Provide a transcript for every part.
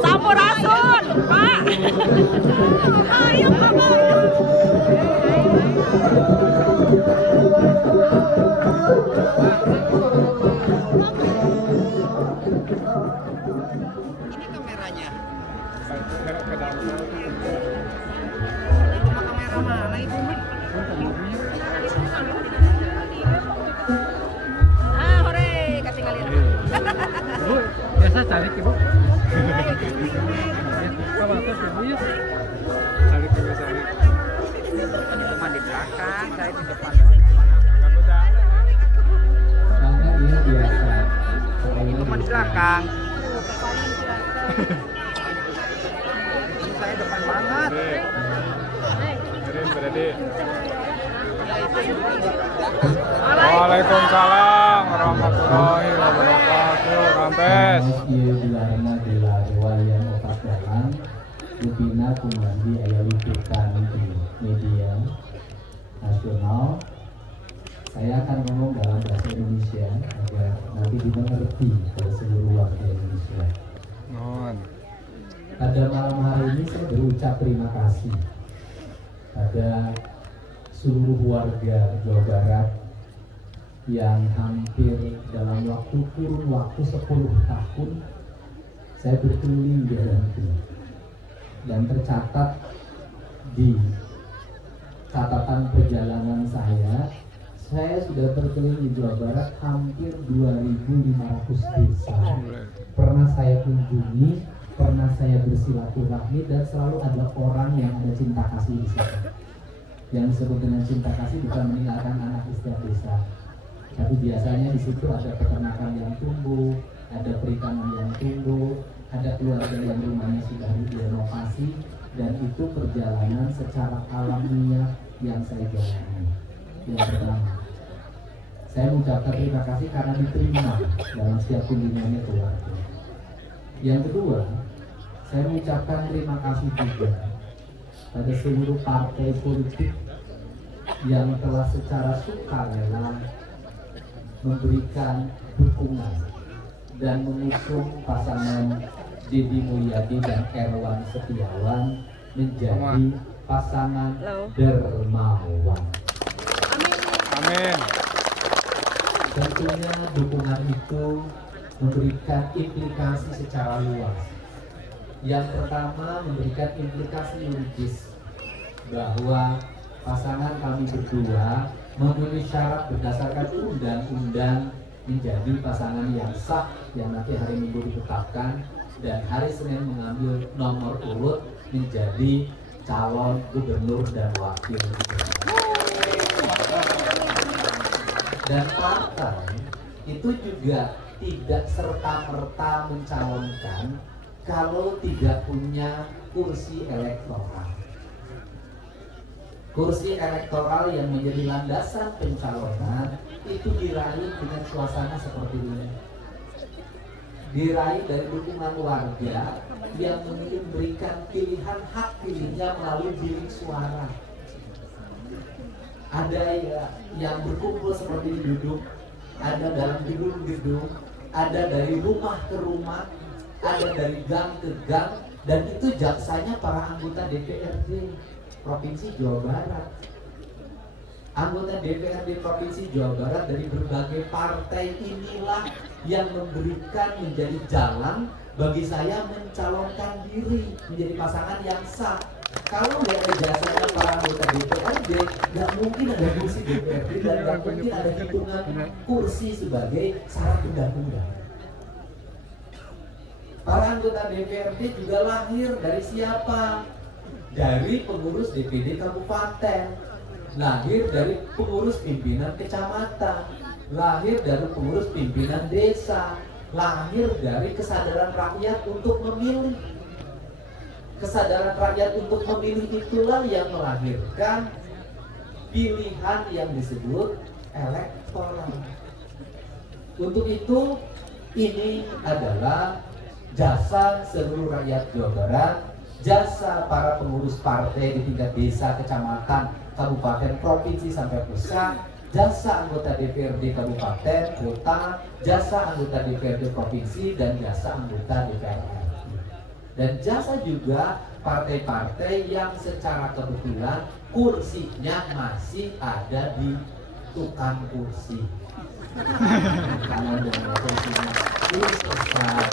Sampurasun, Pak. Ayo, Ini kameranya. Itu kamera mana itu? Ah, hore, ketinggalan. Ibu, biasa tarik ibu. Coba atas ibu ya. Tarik juga tarik. Itu mah di belakang, saya di depan. Karena dia biasa. Itu mah di belakang. Ini saya depan banget. Keren berarti. Waalaikumsalam warahmatullahi wabarakatuh. Rampes. Ieu dilarna bila riwayat opat dalan Lupina kumandi aya liputan di media nasional. Saya akan ngomong dalam bahasa Indonesia agar nanti dimengerti oleh seluruh warga Indonesia. Nuhun. Pada malam hari ini saya berucap terima kasih pada seluruh warga Jawa Barat yang hampir dalam kurun waktu 10 tahun saya berkeliling di RRI dan tercatat di catatan perjalanan saya sudah berkeliling di Jawa Barat hampir 2.500 desa. Pernah saya kunjungi, pernah saya bersilaturahmi, dan selalu ada orang yang ada cinta kasih di sana. Yang disebut dengan cinta kasih bukan meninggalkan anak di setiap desa, tapi biasanya di situ ada peternakan yang tumbuh, ada perikanan yang tumbuh, ada keluarga yang rumahnya sudah direnovasi, dan itu perjalanan secara alamiah yang saya jalani. Yang pertama, saya mengucapkan terima kasih karena diterima dalam setiap kunjungannya keluarga. Yang kedua, saya mengucapkan terima kasih juga pada seluruh partai politik yang telah secara sukarela memberikan dukungan dan mengusung pasangan Deddy Mulyadi dan Erwan Setiawan menjadi pasangan dermawan. Amin. Tentunya dukungan itu memberikan implikasi secara luas. Yang pertama, memberikan implikasi yuridis bahwa pasangan kami berdua memenuhi syarat berdasarkan undang-undang menjadi pasangan yang sah yang nanti hari Minggu ditetapkan dan hari Senin mengambil nomor urut menjadi calon gubernur dan wakil gubernur. Dan partai itu juga tidak serta-merta mencalonkan kalau tidak punya kursi elektoral. Kursi elektoral yang menjadi landasan pencalonan itu diraih dengan suasana seperti ini. Diraih dari dukungan warga yang memberikan pilihan hak pilihnya melalui bilik suara. Ada yang berkumpul seperti ini duduk, ada dalam gedung-gedung, ada dari rumah ke rumah, ada dari gang ke gang, dan itu jaksanya para anggota DPRD Provinsi Jawa Barat. Anggota DPRD Provinsi Jawa Barat dari berbagai partai inilah yang memberikan menjadi jalan bagi saya mencalonkan diri menjadi pasangan yang sah. Kalau nggak ada jasanya para anggota DPRD, nggak mungkin ada kursi DPRD dan nggak mungkin ada hitungan kursi sebagai syarat undang-undang. Para anggota DPRD juga lahir dari siapa? dari pengurus DPD kabupaten, lahir dari pengurus pimpinan kecamatan, lahir dari pengurus pimpinan desa, lahir dari kesadaran rakyat untuk memilih. Kesadaran rakyat untuk memilih itulah yang melahirkan pilihan yang disebut elektoral. Untuk itu, ini adalah jasa seluruh rakyat Jawa Barat, jasa para pengurus partai di tingkat desa, kecamatan, kabupaten, provinsi sampai pusat, jasa anggota DPRD kabupaten, kota, jasa anggota DPRD provinsi, dan jasa anggota DPR RI. Dan jasa juga partai-partai yang secara kebetulan kursinya masih ada di tukang kursi. Karena dengan kursinya selesai,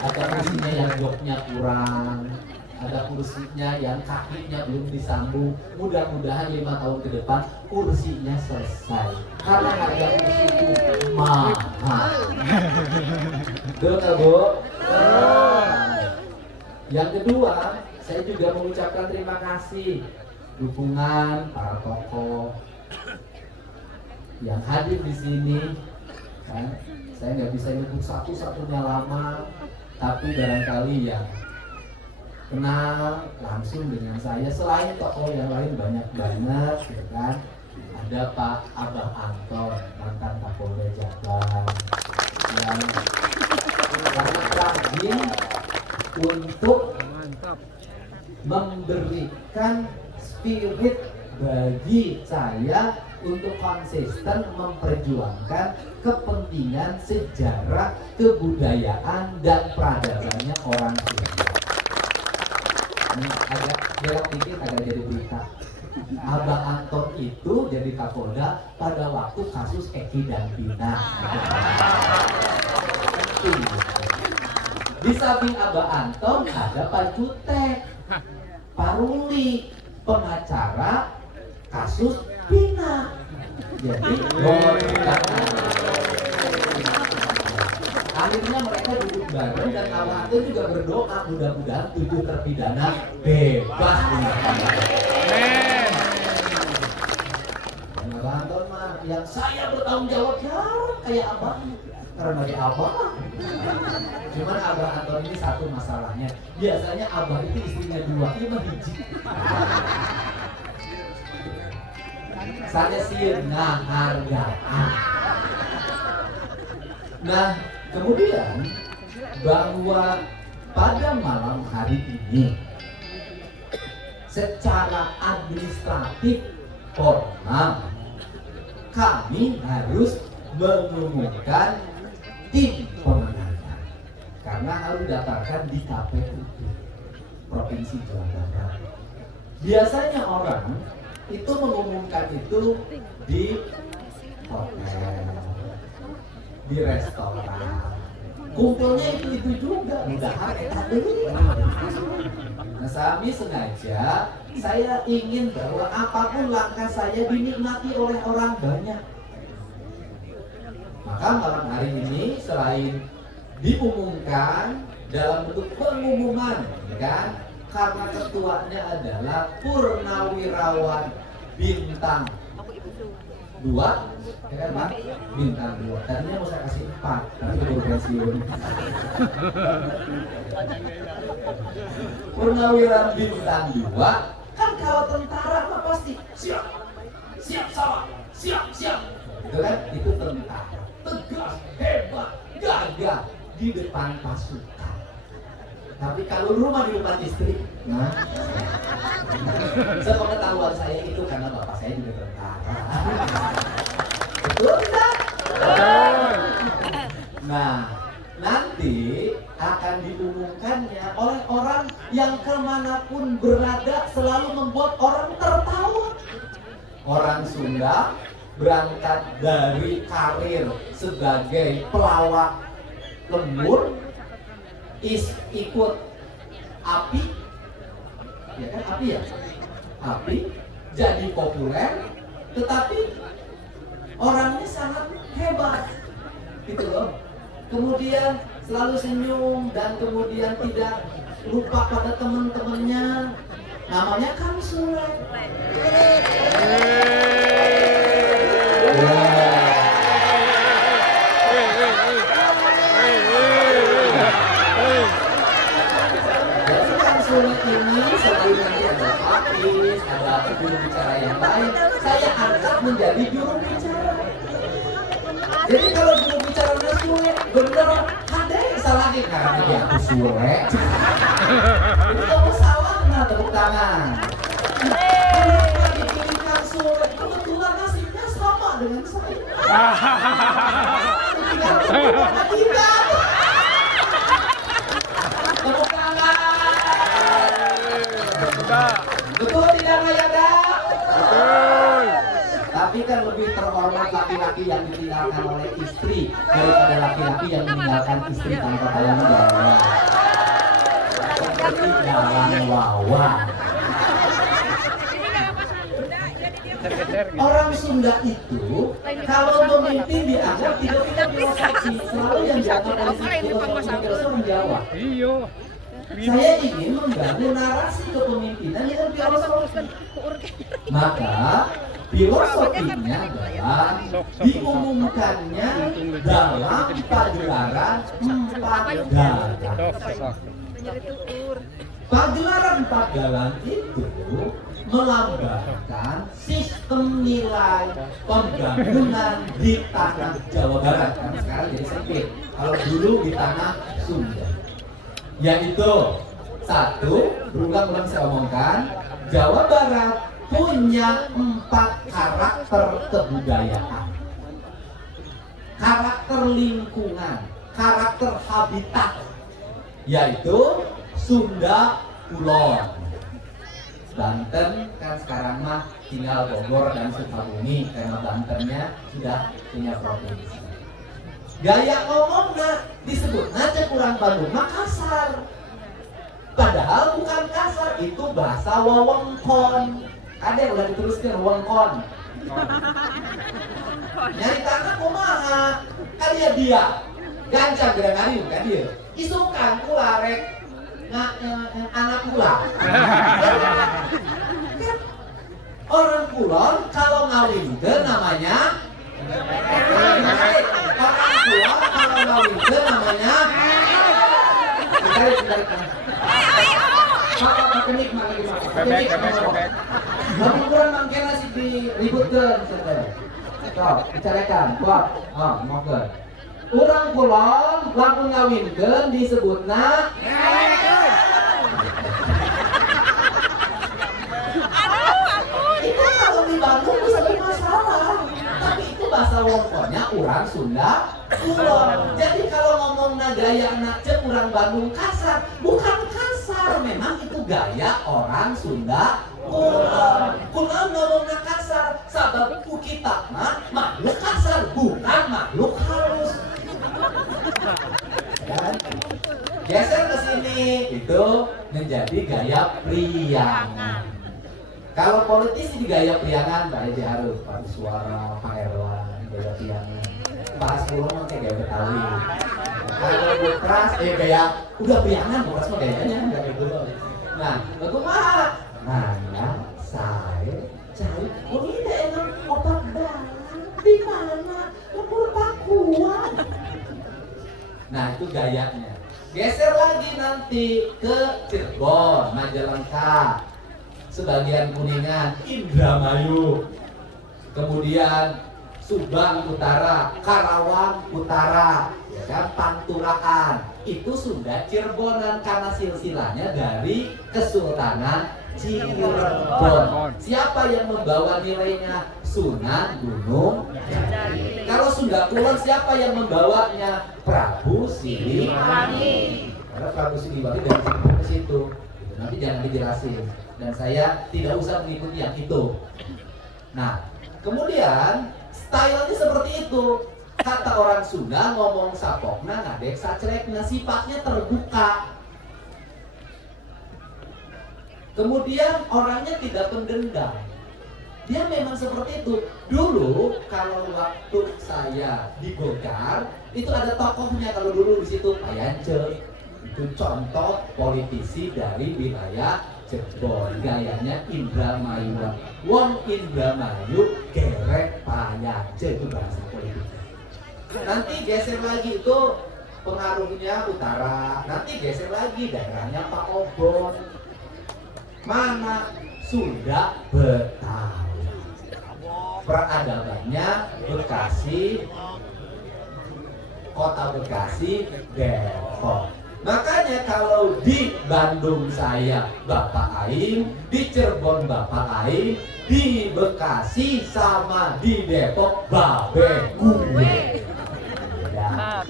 ada kursinya yang joknya kurang, ada kursinya yang kakinya belum disambung. Mudah-mudahan 5 tahun ke depan kursinya selesai. Karena harga kursi itu mahal. Betul nggak, Bu? Yang kedua, saya juga mengucapkan terima kasih dukungan para tokoh yang hadir di sini. Kan? Saya nggak bisa nyebut satu-satunya lama, tapi barangkali yang kenal langsung dengan saya. Selain tokoh yang lain banyak banget, ya kan? Ada Pak Abah Anton, mantan Kapolda Jabar, yang sangat rajin untuk memberikan spirit bagi saya untuk konsisten memperjuangkan kepentingan sejarah, kebudayaan, dan peradabannya orang Sunda. Ini agak belok dikit, agak jadi berita. Abah Anton itu jadi Kapolda pada waktu kasus Eki dan Tina. Di samping Abah Anton ada Pak Jutek, Pak Ruli, pengacara kasus Pina. Jadi akhirnya mereka duduk bareng dan Abah Anton juga berdoa mudah-mudahan 7 terpidana bebas. Abah Anton mah yang saya bertanggung jawab ya kayak Abah. Karena dia Abah. Cuman Abah Anton ini satu masalahnya. Biasanya Abah itu istrinya 2, ini mah hiji. Saya sih menghargai. Nah, kemudian bahwa pada malam hari ini secara administratif formal kami harus mengumumkan tim pemenangan karena harus didaftarkan di KPU Provinsi Jawa Barat. Biasanya orang itu mengumumkan itu di hotel, di restoran, kumpulnya itu juga mudahan Nah, kami sengaja saya ingin bahwa apapun langkah saya dinikmati oleh orang banyak. Maka malam hari ini selain diumumkan dalam bentuk pengumuman, kan? Karena ketuanya adalah Purnawirawan Bintang 2, ya kan Pak? Bintang 2. Tadinya mau saya kasih 4, tapi baru pensiun. Purnawirawan Bintang 2, kan kalau tentara mah pasti siap, siap sama, siap. Itu kan? Itu tentara. Tegas, hebat, gagah di depan pasukan. Tapi kalau rumah di depan istri, nah, sepengetahuan saya itu karena bapak saya juga tentara. Betul tidak? Nah, nanti akan diumumkannya oleh orang yang kemanapun berada selalu membuat orang tertawa. Orang Sunda berangkat dari karir sebagai pelawak lembur, ikut api, ya kan api jadi populer, tetapi orangnya sangat hebat, gitu loh. Kemudian selalu senyum dan kemudian tidak lupa pada teman-temannya. namanya Kang Sule. Jadi Kang Sule ini selain nanti ada Hafiz, ada juru bicara yang lain, saya angkat menjadi juru bicara. Jadi kalau juru bicaranya Sule, bener ada salah nih karena dia aku Sule. Itu kamu salah, nah tepuk tangan. Kenapa dipilih Kang Sule? Kebetulan nasibnya sama dengan saya. Tidak. Tepuk tangan. Betul tidak Mayada? Betul. Tapi kan lebih terhormat laki-laki yang ditinggalkan oleh istri daripada laki-laki yang meninggalkan istri tanpa tanggung jawab. Seperti jalan wawa. Orang Sunda itu kalau memimpin dianggap tidak punya filosofi, selalu yang dianggap oleh filosofi orang Jawa. Iya. Saya ingin membangun narasi kepemimpinan yang filosofi. Maka filosofinya adalah diumumkannya dalam pagelaran 4 galan. Pagelaran 4 galan itu melambangkan sistem nilai pembangunan di tanah Jawa Barat. Kan sekarang jadi sempit. Kalau dulu di tanah Sunda, yaitu satu, berulang-ulang saya omongkan, Jawa Barat punya 4 karakter kebudayaan, karakter lingkungan, karakter habitat, yaitu Sunda Kulon. Banten kan sekarang mah tinggal Bogor dan Sukabumi karena Bantennya sudah punya provinsi. Gaya ngomongnya disebutnya kurang Bandung mah kasar. Padahal bukan kasar, itu bahasa wewengkon. Ada yang udah dituliskan wewengkon. Nyari tanah kumaha? Kan dia gancang gerangari kan dia. Isukan kula rek anak kula. Orang Kulon kalau ngawin ke namanya orang Kulon kalau ngawin ke namanya kenik mah lagi mah. Bebek. Lamun kurang mangkena sih diributkeun cenah. Sok, bicarakan, buat. Monggo. Urang Kulon lamun ngawinkeun disebutna itu kalau di Bandung bisa jadi masalah. Tapi itu bahasa wongkonnya urang Sunda Kulon. Jadi kalau ngomong gaya anak cek urang Bandung kasar, bukan kasar, memang itu gaya orang Sunda Kulon. Kulon ngomongnya kasar, sabab kita mah makhluk kasar, bukan makhluk halus. Dan geser ke sini itu menjadi gaya priangan. Kalau politisi di gaya priangan, Pak Edi Aruf, Pak Suara, Pak Erwan, gaya priangan. Pak Asbulong mah kayak gaya Betawi. Kalau Bukras, gaya udah priangan, Bukras mah gayanya nggak kayak dulu. Nah, bagaimana? Nanya saya cari, ini emang obat dalam di mana? Lepur Pakuan. Nah, itu gayanya. Geser lagi nanti ke Cirebon, Majalengka, sebagian Kuningan, Indramayu, kemudian Subang Utara, Karawang Utara, ya kan, Panturaan. Itu Sunda Cirebonan karena silsilahnya dari Kesultanan Cirebon. Siapa yang membawa nilainya? Sunan Gunung Jati. Kalau Sunda Kulon siapa yang membawanya? Prabu Siliwangi. Karena Prabu Siliwangi dari situ ke situ. Nanti jangan dijelasin. Dan saya tidak usah mengikuti yang itu. Nah, kemudian stylenya seperti itu. Kata orang Sunda ngomong sapokna ngadek sacrekna, sifatnya terbuka. Kemudian orangnya tidak pendendam. Dia memang seperti itu. Dulu kalau waktu saya di Golkar itu ada tokohnya, kalau dulu di situ Pak Yance. Itu contoh politisi dari wilayah jebol gayanya Indramayu. Wong Indramayu gerek payaje, itu bahasa politik. Nanti geser lagi itu pengaruhnya utara, nanti geser lagi daerahnya Pak Obon. Mana Sunda Betawi, peradabannya Bekasi, kota Bekasi, Depok. Makanya kalau di Bandung saya Bapak Aing, di Cirebon Bapak Aing, di Bekasi sama di Depok Babe gue. Ya.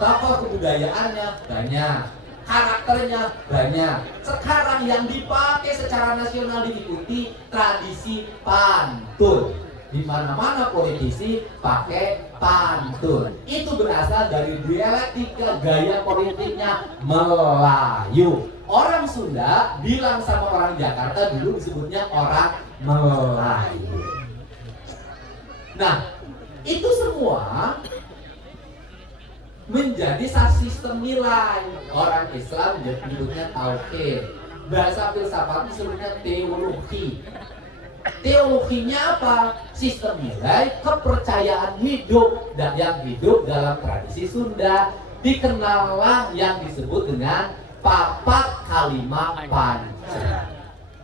Tokoh kebudayaannya banyak, karakternya banyak. Sekarang yang dipakai secara nasional diikuti tradisi pantun. Di mana-mana politisi pakai pantun. Itu berasal dari dialektika gaya politiknya Melayu. Orang Sunda bilang sama orang Jakarta dulu disebutnya orang Melayu. Nah, itu semua menjadi sistem nilai. Orang Islam menyebutnya tauhid. Bahasa filsafat disebutnya teologi. Teologinya apa? Sistem nilai kepercayaan hidup, dan yang hidup dalam tradisi Sunda dikenallah yang disebut dengan papat kalimat panca.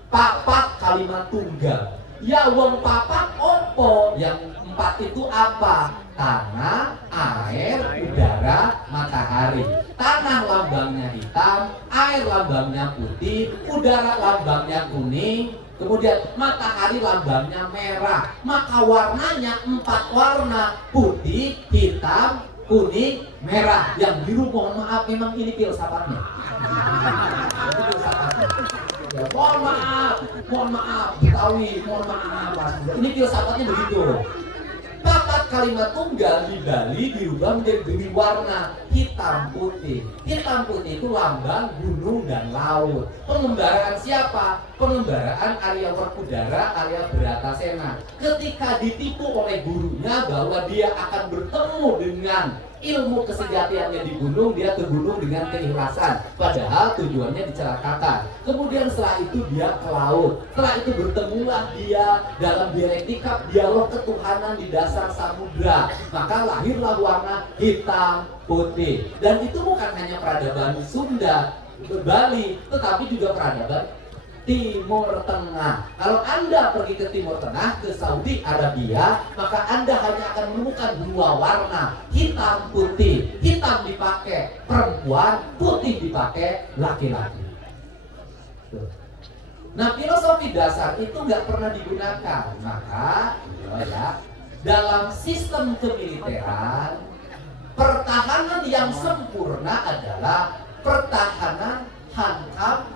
Papat kalimat tunggal. Ya wong papat opo? Yang empat itu apa? Tanah, air, udara, matahari. Tanah lambangnya hitam, air lambangnya putih, udara lambangnya kuning, kemudian matahari lambangnya merah. Maka warnanya 4 warna: putih, hitam, kuning, merah. Yang biru mohon maaf, memang ini filsafatnya. Ya, mohon maaf, Betawi, mohon maaf. Ini filsafatnya begitu. Papat kalimat tunggal di Bali diubah menjadi demi warna hitam putih. Hitam putih itu lambang gunung dan laut. Pengembaraan siapa? Pengembaraan Arya Werkudara, Arya Bratasena. Ketika ditipu oleh gurunya bahwa dia akan bertemu dengan ilmu kesejatiannya di gunung, dia ke gunung dengan keikhlasan, padahal tujuannya dicelakakan. Kemudian setelah itu dia ke laut. Setelah itu bertemulah dia dalam dialektika dialog ketuhanan di dasar samudra. Maka lahirlah warna hitam putih. Dan itu bukan hanya peradaban Sunda, Bali, tetapi juga peradaban Timur Tengah. Kalau Anda pergi ke Timur Tengah, ke Saudi Arabia, maka Anda hanya akan menemukan 2 warna, hitam putih. Hitam dipakai perempuan, putih dipakai laki-laki. Nah, filosofi dasar itu nggak pernah digunakan. Maka ya, dalam sistem kemiliteran, pertahanan yang sempurna adalah pertahanan hankam,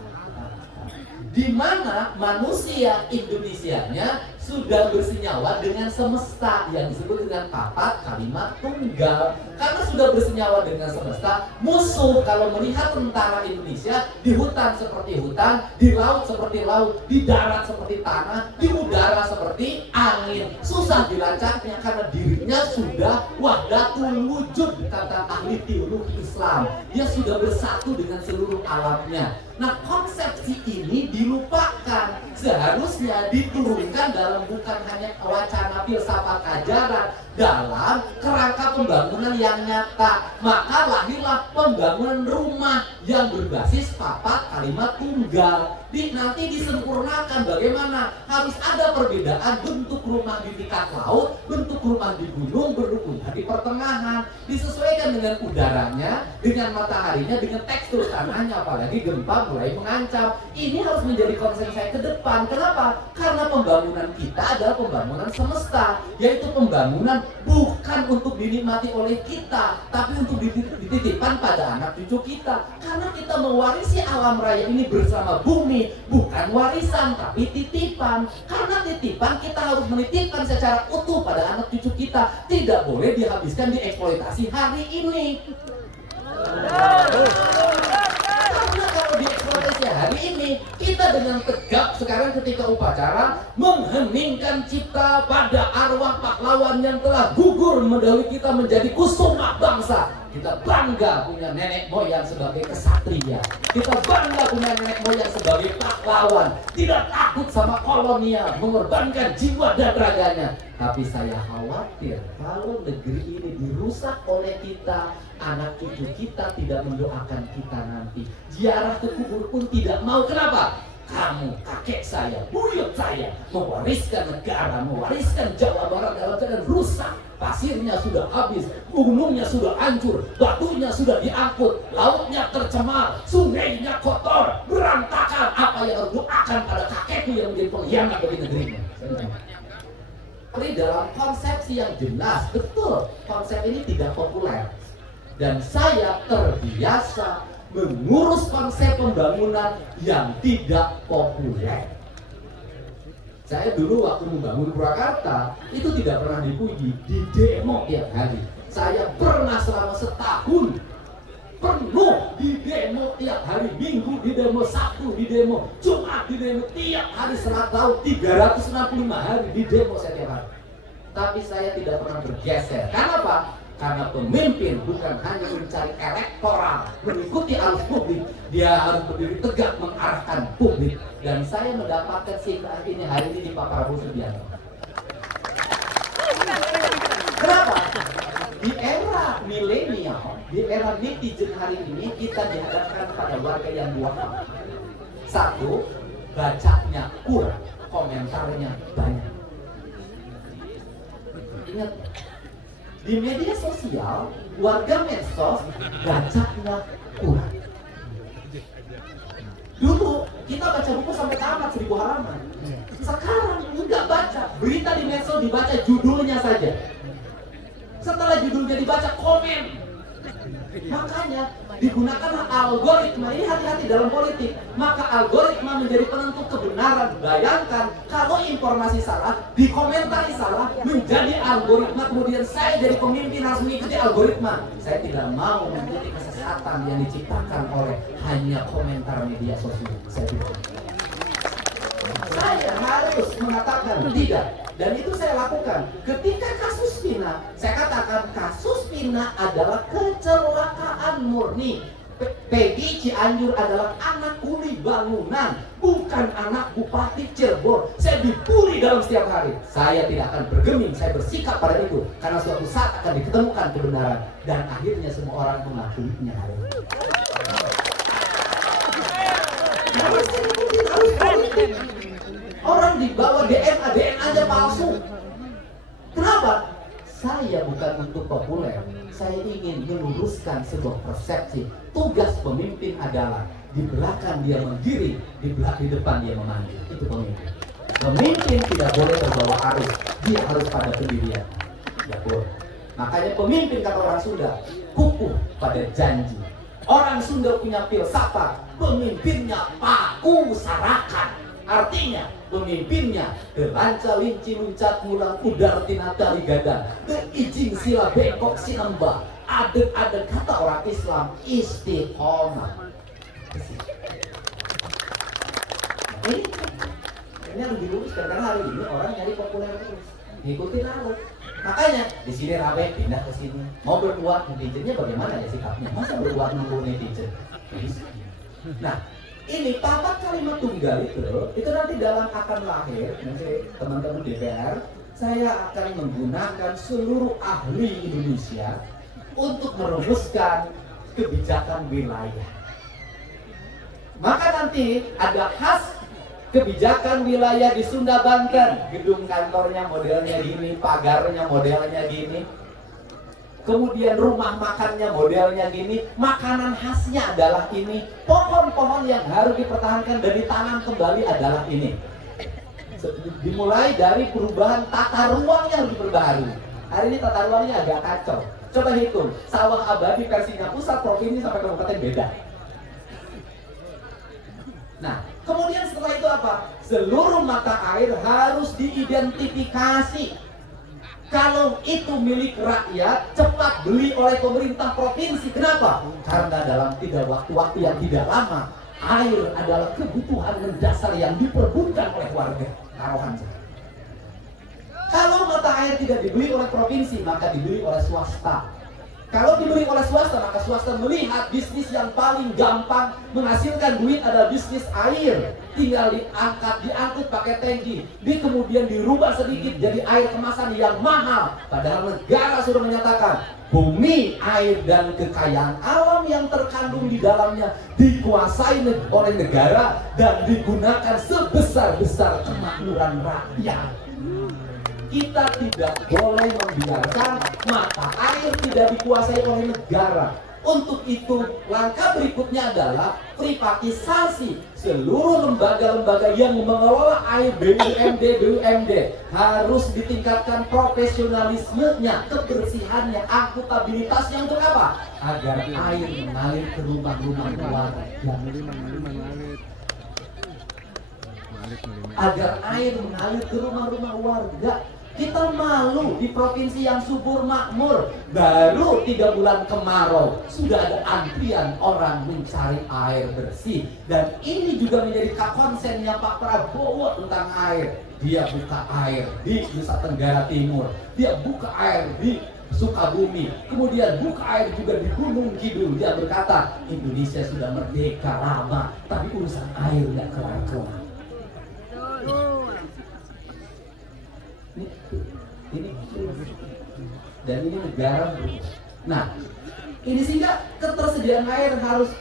di mana manusia Indonesianya sudah bersenyawa dengan semesta yang disebut dengan papat kalimat tunggal. Karena sudah bersenyawa dengan semesta, musuh kalau melihat tentara Indonesia di hutan seperti hutan, di laut seperti laut, di darat seperti tanah, di udara seperti angin, susah dilacaknya karena dirinya sudah wahdatul wujud, kata ahli teologi Islam. Dia sudah bersatu dengan seluruh alamnya. Nah, konsepsi ini dilupakan. Seharusnya diturunkan dalam bukan hanya wacana filsafat ajaran, dalam kerangka pembangunan yang nyata. Maka lahirlah pembangunan rumah yang berbasis papat kalimat tunggal. Nanti disempurnakan bagaimana? Harus ada perbedaan bentuk rumah di tingkat laut, bentuk rumah di gunung, bentuk rumah di pertengahan. Disesuaikan dengan udaranya, dengan mataharinya, dengan tekstur tanahnya. Apalagi gempa mulai mengancam. Ini harus menjadi konsen saya ke depan. Kenapa? Karena pembangunan kita adalah pembangunan semesta, yaitu pembangunan bukan untuk dinikmati oleh kita, tapi untuk dititipkan pada anak cucu kita. Karena kita mewarisi alam raya ini bersama bumi, bukan warisan tapi titipan. Karena titipan kita harus menitipkan secara utuh pada anak cucu kita, tidak boleh dihabiskan dieksploitasi hari ini. Karena kalau dieksploitasi hari ini, kita dengan tegak sekarang ketika upacara mengheningkan cipta pada arwah pahlawan yang telah gugur mendahului kita menjadi kusuma bangsa. Kita bangga punya nenek moyang sebagai kesatria. Kita bangga punya nenek moyang sebagai pahlawan. Tidak takut sama kolonial, mengorbankan jiwa dan raganya. Tapi saya khawatir kalau negeri ini dirusak oleh kita, anak cucu kita tidak mendoakan kita nanti. Ziarah ke kubur pun tidak mau. Kenapa? Kamu, kakek saya, buyut saya mewariskan negara, mewariskan Jawa Barat dalam keadaan rusak. Pasirnya sudah habis, gunungnya sudah hancur, batunya sudah diangkut, lautnya tercemar, sungainya kotor, berantakan. Apa yang harus doakan pada kakekku yang menjadi pengkhianat bagi negerinya? Tapi dalam konsepsi yang jelas, betul, konsep ini tidak populer. Dan saya terbiasa mengurus konsep pembangunan yang tidak populer. Saya dulu waktu membangun Purwakarta itu tidak pernah dipuji, di demo tiap hari. Saya pernah selama setahun penuh di demo tiap hari, Minggu di demo, Sabtu di demo, Jumat di demo, tiap hari selama tahun 365 hari di demo saya tiap hari. Tapi saya tidak pernah bergeser. Kenapa? Karena pemimpin bukan hanya mencari elektoral, mengikuti arus publik, dia harus berdiri tegak mengarahkan publik. Dan saya mendapatkan sikap ini hari ini di Pak Prabowo Subianto. Kenapa? Di era milenial, di era netizen hari ini, kita dihadapkan pada warga yang dua hal. Satu, bacanya kurang, komentarnya banyak. Ingat, di media sosial, warga medsos bacanya kurang. Dulu kita baca buku sampai tamat 1000 halaman. Sekarang enggak baca. Berita di medsos dibaca judulnya saja. Setelah judulnya dibaca, komen. Makanya digunakanlah algoritma. Ini hati-hati dalam politik. Maka algoritma menjadi penentu kebenaran. Bayangkan kalau informasi salah, dikomentari salah, menjadi algoritma. Kemudian saya jadi pemimpin harus mengikuti algoritma. Saya tidak mau mengikuti kesesatan yang diciptakan oleh hanya komentar media sosial. Saya harus mengatakan tidak. Dan itu saya lakukan. Ketika kasus Vina, saya katakan kasus Vina adalah kecelakaan murni. Peggy Cianjur adalah anak kuli bangunan, bukan anak Bupati Cirebon. Saya dibully dalam setiap hari. Saya tidak akan bergeming, saya bersikap pada itu. Karena suatu saat akan diketemukan kebenaran. Dan akhirnya semua orang mengakuinya hari ini. Orang dibawa DNA aja palsu. Kenapa? Saya bukan untuk populer. Saya ingin meluruskan sebuah persepsi. Tugas pemimpin adalah di belakang dia menggiring, di depan dia memanggil. Itu pemimpin. Pemimpin tidak boleh terbawa arus. Dia harus pada pendirian. Tidak boleh. Makanya pemimpin kata orang Sunda kukuh pada janji. Orang Sunda punya filsafat. Pemimpinnya paku sarakan. Artinya pemimpinnya kelanca linci luncat mulang udar tinata ligada beijing sila bengkok sinamba adek-adek kata orang Islam istiqomah. Ini harus diluruskan karena hari ini orang nyari populer terus ngikutin arus. Makanya di sini rame pindah ke sini mau berbuat netizennya bagaimana ya sikapnya? Masa berbuat nunggu netizen? Nah, ini papat kalimat tunggal itu nanti dalam akan lahir, nanti teman-teman DPR, saya akan menggunakan seluruh ahli Indonesia untuk merumuskan kebijakan wilayah. Maka nanti ada khas kebijakan wilayah di Sunda Banten, gedung kantornya modelnya gini, pagarnya modelnya gini. Kemudian rumah makannya modelnya gini, makanan khasnya adalah ini, pohon-pohon yang harus dipertahankan dan ditanam kembali adalah ini. Dimulai dari perubahan tata ruang yang harus diperbaharui. Hari ini tata ruangnya agak kacau. Coba hitung, sawah abadi versinya pusat, provinsi sampai kabupaten beda. Nah, kemudian setelah itu apa? Seluruh mata air harus diidentifikasi. Kalau itu milik rakyat, cepat beli oleh pemerintah provinsi. Kenapa? Karena dalam waktu-waktu yang tidak lama, air adalah kebutuhan mendasar yang diperebutkan oleh warga. Taruhan saja. Kalau mata air tidak dibeli oleh provinsi, maka dibeli oleh swasta. Kalau diberi oleh swasta, maka swasta melihat bisnis yang paling gampang menghasilkan duit adalah bisnis air. Tinggal diangkut pakai tangki, kemudian dirubah sedikit jadi air kemasan yang mahal. Padahal negara sudah menyatakan bumi, air, dan kekayaan alam yang terkandung di dalamnya dikuasai oleh negara dan digunakan sebesar-besar kemakmuran rakyat. Kita tidak boleh membiarkan mata air tidak dikuasai oleh negara. Untuk itu, langkah berikutnya adalah privatisasi seluruh lembaga-lembaga yang mengelola air. BUMD harus ditingkatkan profesionalismenya, kebersihannya, akuntabilitasnya. Untuk apa? Agar air mengalir ke rumah-rumah warga. Agar air mengalir ke rumah-rumah warga. Kita malu di provinsi yang subur makmur, baru 3 bulan kemarau sudah ada antrian orang mencari air bersih. Dan ini juga menjadi konsennya Pak Prabowo tentang air. Dia buka air di Nusa Tenggara Timur, dia buka air di Sukabumi, kemudian buka air juga di Gunung Kidul. Dia berkata Indonesia sudah merdeka lama, tapi urusan air nggak kelar-kelar. Ini dan ini negara. Nah, ini sehingga ketersediaan air harus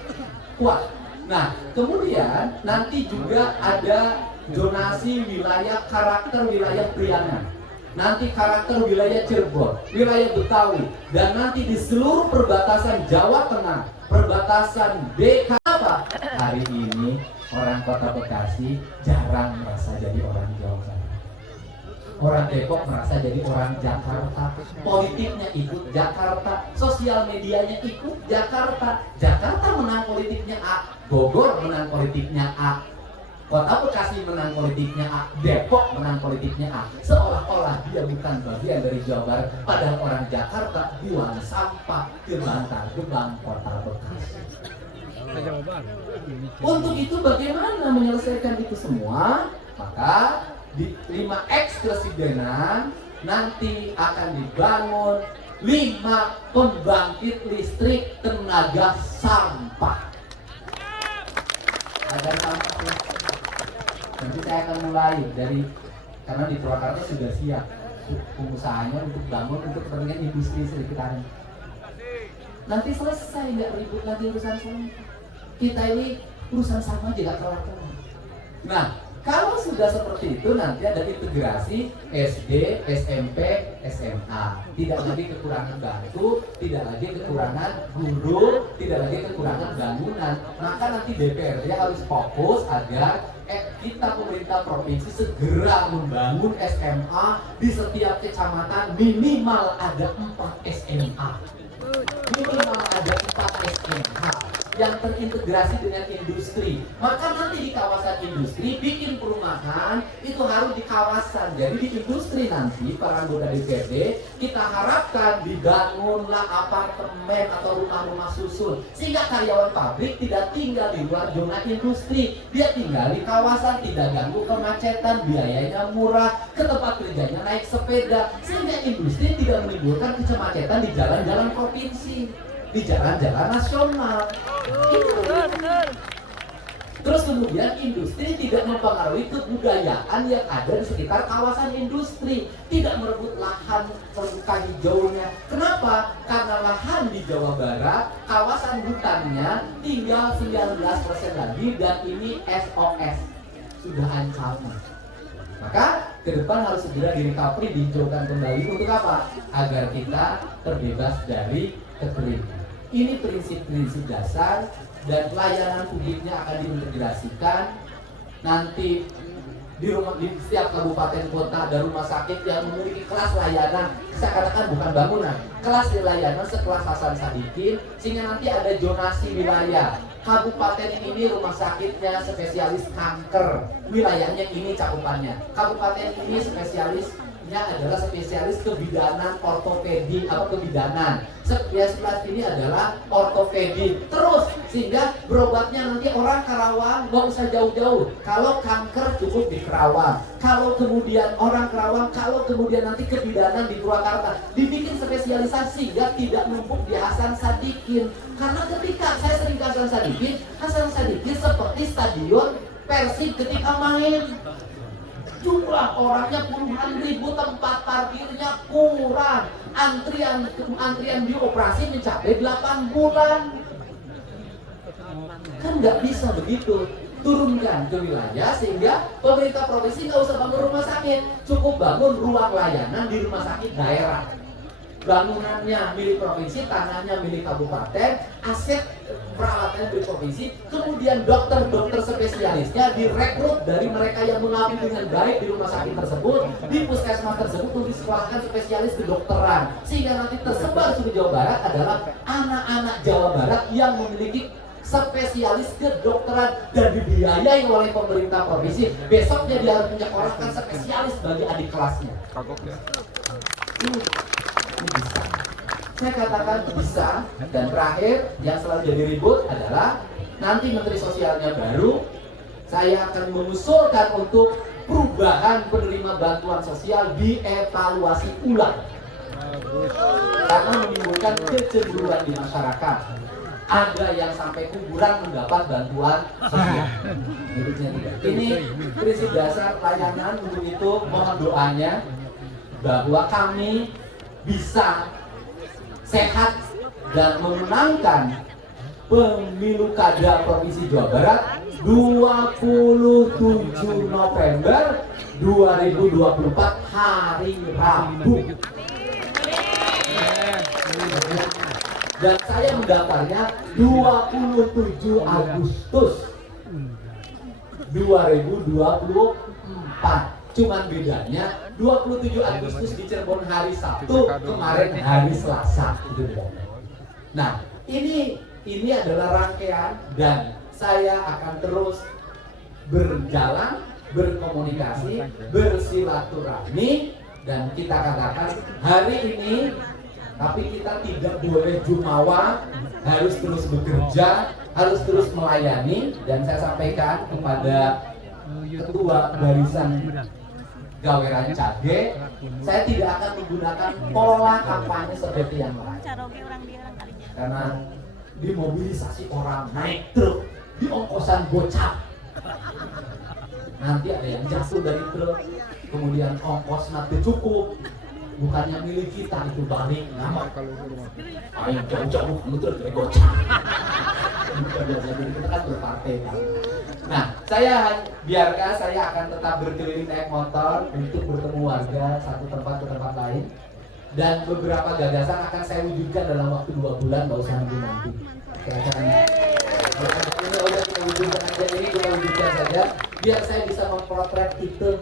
kuat. Nah, kemudian nanti juga ada zonasi wilayah, karakter wilayah Priangan, nanti karakter wilayah Cirebon, wilayah Betawi, dan nanti di seluruh perbatasan Jawa Tengah, perbatasan BK. Apa? Hari ini orang Kota Bekasi jarang merasa jadi orang Jawa Barat. Orang Depok merasa jadi orang Jakarta. Politiknya ikut Jakarta, sosial medianya ikut Jakarta. Jakarta menang politiknya A, Bogor menang politiknya A, Kota Bekasi menang politiknya A, Depok menang politiknya A. Seolah-olah dia bukan bagian dari Jawa Barat. Padahal orang Jakarta buang sampah ke Bantar Gebang Kota Bekasi. Untuk itu bagaimana menyelesaikan itu semua? Maka di 5X Kresidenan nanti akan dibangun 5 pembangkit listrik tenaga sampah. Ada sampah. Nanti saya akan mulai dari, karena di Purwakarta sudah siap pengusahanya untuk bangun untuk kepentingan industri sekitarnya. Nanti selesai, nggak ribut lagi urusan sampah. Kita ini urusan sampah juga kelar-kelar. Nah, kalau sudah seperti itu nanti ada integrasi SD, SMP, SMA. Tidak lagi kekurangan bangku, tidak lagi kekurangan guru, tidak lagi kekurangan bangunan. Maka nanti DPRD harus fokus agar kita pemerintah provinsi segera membangun SMA di setiap kecamatan. Minimal ada 4 SMA. Minimal ada 4 SMA yang terintegrasi dengan industri. Maka nanti di kawasan industri bikin perumahan itu harus di kawasan. Jadi di industri nanti para anggota DPRD kita harapkan dibangunlah apartemen atau rumah-rumah susun sehingga karyawan pabrik tidak tinggal di luar zona industri. Dia tinggal di kawasan, tidak ganggu kemacetan, biayanya murah, ke tempat kerjanya naik sepeda, sehingga industri tidak menimbulkan kemacetan di jalan-jalan provinsi, di jalan-jalan nasional. Terus kemudian industri tidak mempengaruhi kebudayaan yang ada di sekitar kawasan industri, tidak merebut lahan terbuka hijaunya. Kenapa? Karena lahan di Jawa Barat, kawasan hutannya tinggal 19% lagi dan ini SOS, sudah ancaman. Maka ke depan harus segera direcovery, dihijaukan kembali. Untuk apa? Agar kita terbebas dari kekeringan. Ini prinsip-prinsip dasar dan pelayanan publiknya akan diintegrasikan. Nanti di setiap kabupaten kota ada rumah sakit yang memiliki kelas layanan. Saya katakan bukan bangunan, kelas layanan sekelas Hasan Sadikin, sehingga nanti ada zonasi wilayah. Kabupaten ini rumah sakitnya spesialis kanker, wilayahnya ini cakupannya. Kabupaten ini spesialis spesialisnya adalah spesialis kebidanan ortopedi atau kebidanan. Spesialis ini adalah ortopedi. Terus sehingga berobatnya nanti orang Karawang nggak usah jauh-jauh. Kalau kanker cukup di Karawang. Kalau kemudian orang Karawang, kalau kemudian nanti kebidanan di Purwakarta, dibikin spesialisasi sehingga tidak numpuk di Hasan Sadikin. Karena ketika saya sering ke Hasan Sadikin seperti stadion Persib ketika main. Jumlah orangnya puluhan ribu, tempat parkirnya kurang, antrian di operasi mencapai 8 bulan. Kan nggak bisa begitu. Turunkan ke wilayah sehingga pemerintah provinsi nggak usah bangun rumah sakit, cukup bangun ruang layanan di rumah sakit daerah. Bangunannya milik provinsi, tanahnya milik kabupaten, aset peralatannya milik provinsi, kemudian dokter-dokter spesialisnya direkrut dari mereka yang mengabdi dengan baik di rumah sakit tersebut, di puskesmas tersebut untuk disekolahkan spesialis kedokteran, sehingga nanti tersebar seluruh Jawa Barat adalah anak-anak Jawa Barat yang memiliki spesialis kedokteran dan dibiayai oleh pemerintah provinsi. Besoknya dia harus menyekolahkan spesialis bagi adik kelasnya. Kagok ya. Ini bisa. Saya katakan bisa. Dan terakhir yang selalu jadi ribut adalah nanti Menteri Sosialnya baru, saya akan mengusulkan untuk perubahan penerima bantuan sosial dievaluasi ulang karena menimbulkan kecemburuan di masyarakat. Ada yang sampai kuburan mendapat bantuan sosial. Ini prinsip dasar layanan. Untuk itu mohon doanya bahwa kami bisa sehat dan memenangkan pemilu kada Provinsi Jawa Barat 27 November 2024 hari Rabu. Dan saya mendaftarnya 27 Agustus 2024. Cuman bedanya 27 Agustus di Cirebon hari Sabtu, kemarin hari Selasa. Itu bedanya. Nah, ini adalah rangkaian dan saya akan terus berjalan, berkomunikasi, bersilaturahmi, dan kita katakan hari ini. Tapi kita tidak boleh jumawa, harus terus bekerja, harus terus melayani. Dan saya sampaikan kepada Ketua Barisan Gaweran Cage, saya tidak akan menggunakan pola kampanye seperti yang lain. Karena dimobilisasi orang naik truk, di ongkosan gocap. Nanti ada yang jatuh dari truk, kemudian ongkos nanti cukup. Bukannya milik kita itu balik nama. Ayo jauh-jauh lu terus dari gocap. Kita kan berpartai kan. Nah, saya akan tetap berkeliling naik motor untuk bertemu warga satu tempat ke tempat lain. Dan beberapa gagasan akan saya wujudkan dalam waktu 2 bulan, nggak usah nunggu nanti. Kira-kira ini udah kita wujudkan aja, ini kita wujudkan saja biar saya bisa memprotret itu.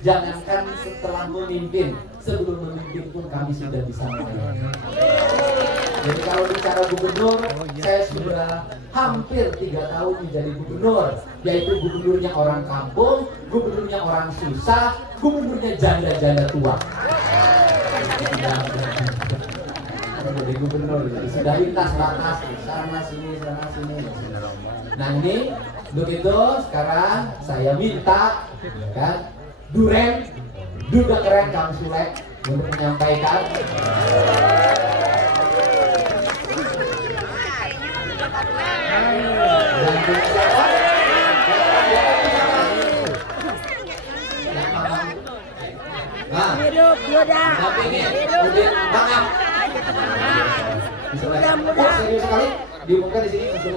Jangankan setelah memimpin, sebelum memimpin pun kami sudah bisa melayani. Jadi kalau bicara gubernur, saya sudah hampir 3 tahun menjadi gubernur, yaitu gubernurnya orang kampung, gubernurnya orang susah, gubernurnya janda-janda tua. Jadi gubernur sudah lintas batas, sana sini. Nah ini begitu. Sekarang saya minta, kan, Duren, Duda Keren Kang Sule untuk menyampaikan Hidup Duda. tapi ini kemudian maaf. Oh, serius sekali diumumkan di sini langsung.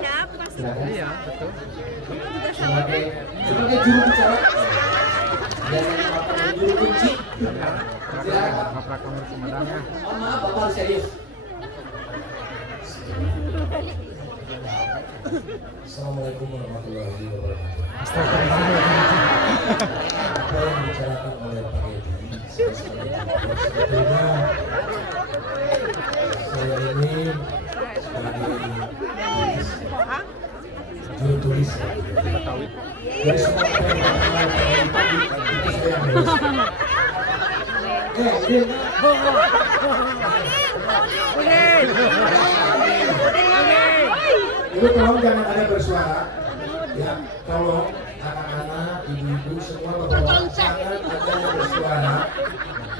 Silakan. Iya, betul. Sebagai juru bicara. Biasanya Bapak dari juru kunci. Silakan Pak. Bapak kamar pemadamnya. Mohon maaf Bapak harus serius. Assalamualaikum warahmatullahi wabarakatuh. Apa yang dibicarakan oleh Pak Edi, sebetulnya saya ini sebagai juru tulis dari semua apa yang dibicarakan oleh Pak Edi, itu saya yang nulis. Ini Ibu tolong jangan ada bersuara. Ya, tolong anak-anak, ibu-ibu, semua bapak-bapak jangan ada yang bersuara.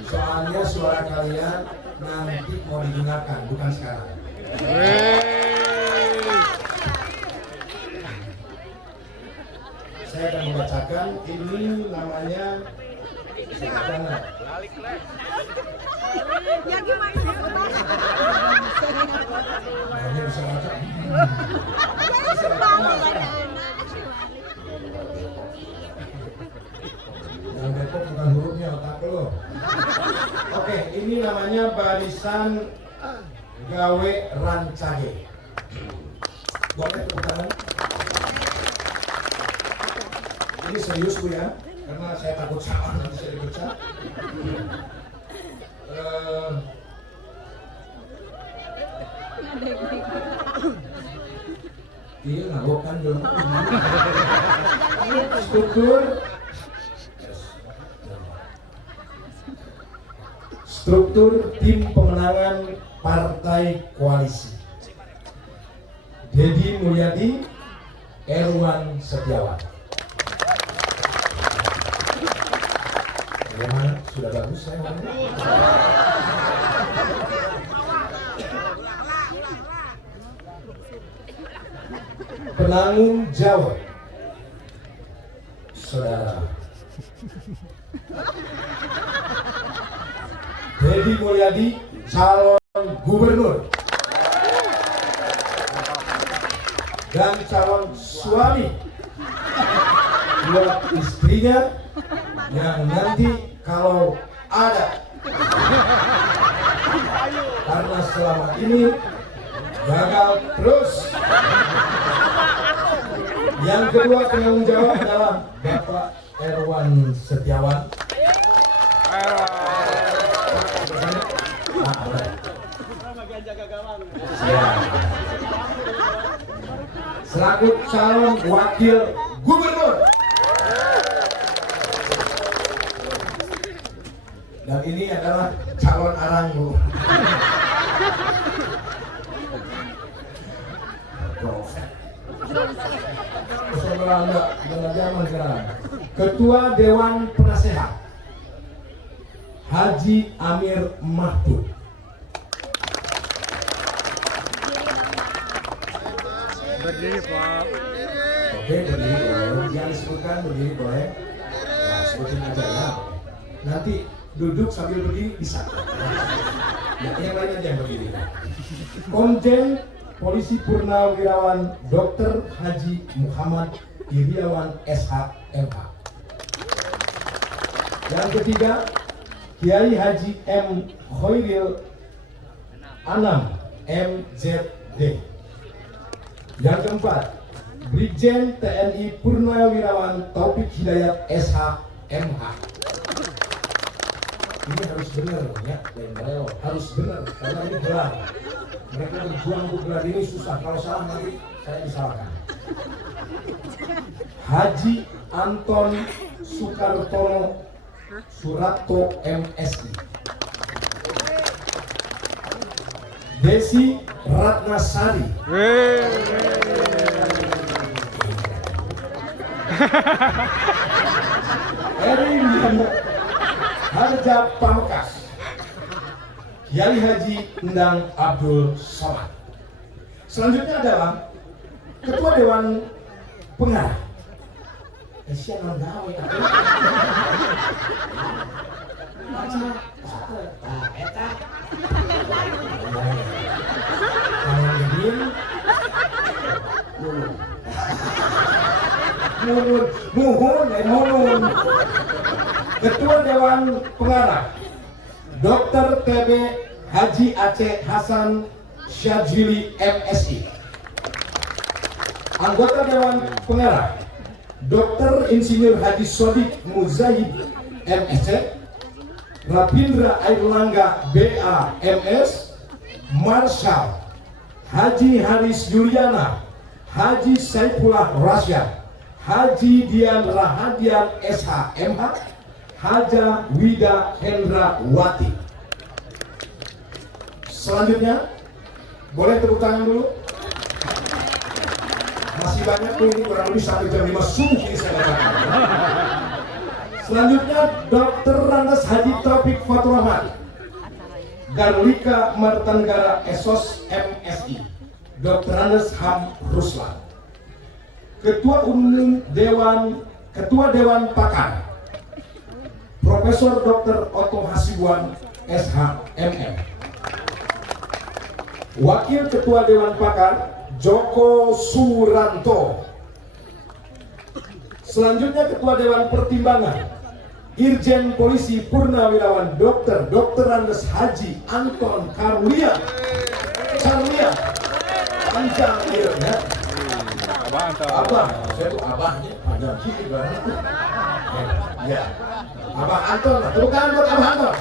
Soalnya suara kalian nanti mau digunakan, bukan sekarang. Saya akan membacakan, ini namanya jangan. Ya gimana? Namanya bisa baca. Yang Depok bukan hurufnya, otak lo. Oke, ini namanya barisan gawe rancage. Boleh tepuk tangan? Ini serius Bu ya, karena saya takut salah nanti saya dipecat. Iya ngabok kan belum. Struktur tim pemenangan partai koalisi. Dedi Mulyadi, Erwan Setiawan. Bagaimana? Sudah bagus saya ngomong? Penanggung jawab, Saudara Dedi Mulyadi, calon gubernur dan calon suami buat istrinya yang nanti kalau ada, karena selama ini gagal terus. Yang kedua penanggung jawab adalah Bapak Erwan Setiawan. Selaku calon wakil gubernur. Dan ini adalah calon aranggu. Ketua Dewan Penasehat Haji Amir Mahfud. Berdiri Pak. Oke, berdiri boleh. Jangan disebutkan berdiri boleh. Ya, sebutin aja ya. Nanti duduk sambil berdiri bisa. Ya, yang lain aja yang berdiri. Komjen Polisi Purnawirawan Dr. Haji Muhammad Iriawan SH MH. Yang ketiga, Kiai Haji M. Khairil Anam MZD. Yang keempat, Brigjen TNI Purnawirawan Taufik Hidayat SH MH. Ini harus benar ya, harus benar karena ini gelar. Mereka berjuang untuk gelar ini susah. Kalau salah nanti saya disalahkan. Haji Anton Sukartono Suratto MSI. Desi Ratnasari. Erin Harja Pamungkas. Kiai Haji Endang Abdul Somad. Selanjutnya adalah Ketua Dewan Pengarah. Siapa gawe aku? Muhun. Ketua Dewan Pengarah Dr. TB Haji Aceh Hasan Syadzili MSI. Anggota Dewan Pengarah Dr. Insinyur Haji Sodik Muzahid MSC, Rapindra Airlangga BA MS, Marshal Haji Haris Yuliana, Haji Saifullah Rasyad, Haji Dian Rahadian SH MH, Haja Wida Hendrawati. Selanjutnya, boleh tepuk tangan dulu. Masih banyak tuh, ini kurang lebih sampai jam 5 subuh ini saya katakan. Selanjutnya, Dr. Randes Haji Taufik Fatur Rahman, Darlika Martanegara Esos MSI, Dr. Randes Ham Ruslan. Ketua Dewan Pakar, Profesor Dr. Otto Hasibuan SHMM. Wakil Ketua Dewan Pakar, Joko Suranto. Selanjutnya Ketua Dewan Pertimbangan, Irjen Polisi Purnawirawan Dr. Randes Haji Anton Carlia. Panjang ya. Abah, saya tuh abahnya panjang gini banget. Ya, Abah Anton, bukan buat Abah Anton.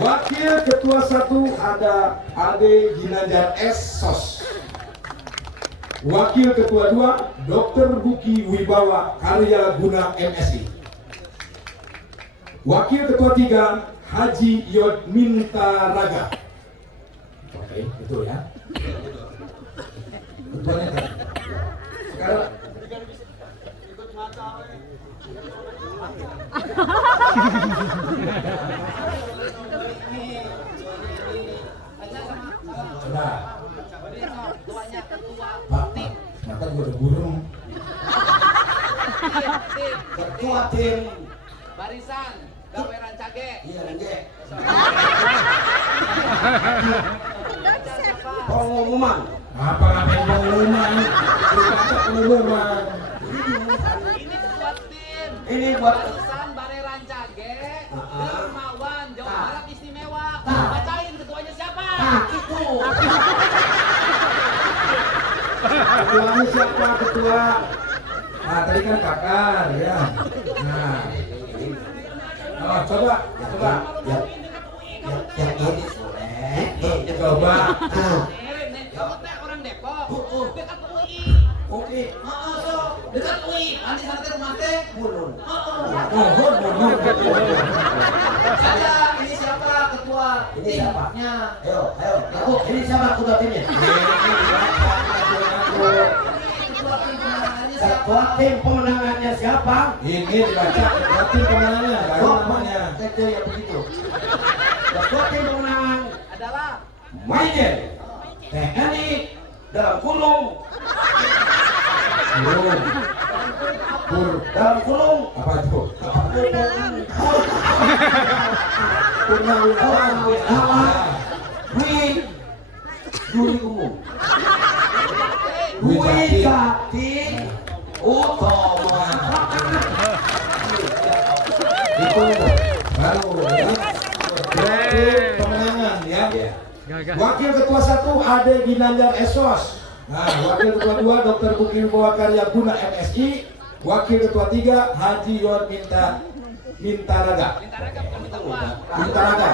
Wakil Ketua 1 ada Ade Ginanjar S.Sos. Wakil Ketua 2 Dr. Buki Wibawa Karya Guna MSI. Wakil Ketua 3 Haji Yod Mintaraga. Oke, betul ya. Ketuanya tadi. Sekarang coba Pak, mata gue udah burung. Ketua tim Barisan gawe rancage. iya Renge. Pengumuman. Apa ngapain pengumuman? Baca pengumuman. Ini ketua tim. Ini buat Barisan Bare Rancage. Dermawan Jawa Barat Istimewa. Bacain ketuanya siapa? itu. Ketuanya siapa ketua? Nah tadi kan Kakar ya. Nah, oh, coba Yang ini boleh. coba. Kamu teh orang Depok. Dekat UI. Oke. Dekat UI. Nanti sana teh rumah teh. Munun. Mohon. Saya ini siapa ketua? Ini siapa? timnya? Ayo. Ini siapa ketua timnya? Ketua tim pemenangannya siapa? Ketua tim pemenangannya siapa? Ini dibaca ketua tim pemenangnya, baru namanya. Itu yang begitu. Ketua tim pemenangan Adalah Majen TNI dalam kurung dalam kurung Apa itu? Purnawirawan Dwi Juri Umum Dwi Jati Utama. Itu baru pemenangan ya. Wakil Ketua 1 Ade Ginanjar S.Sos. Nah, Wakil Ketua 2 Dr. Buki Wibawa Karya Guna MSI. Wakil Ketua 3 Haji Yon Mintaraga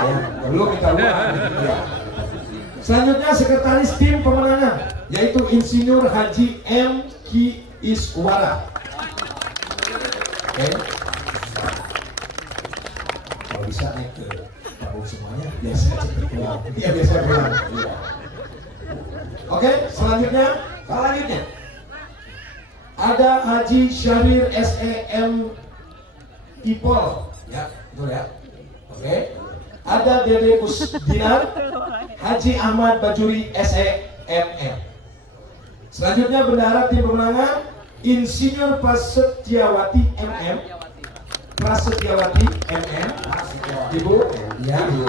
ya. Belum minta uang. Ya. Selanjutnya sekretaris tim pemenangan yaitu Insinyur Haji M. Ki Iswara. Oke. Kalau bisa naik ke tabung semuanya biasa cepet pulang. Iya biasa pulang. Iya. Oke, selanjutnya ada Haji Syahrir SEM Ipol. Ya, betul ya. Oke. Ada Dede Kusdinar, Haji Ahmad Bajuri SEMM. Selanjutnya bendahara tim pemenangan Insinyur Prasetyawati MM. Prasetyawati MM. Ibu, ya Ibu.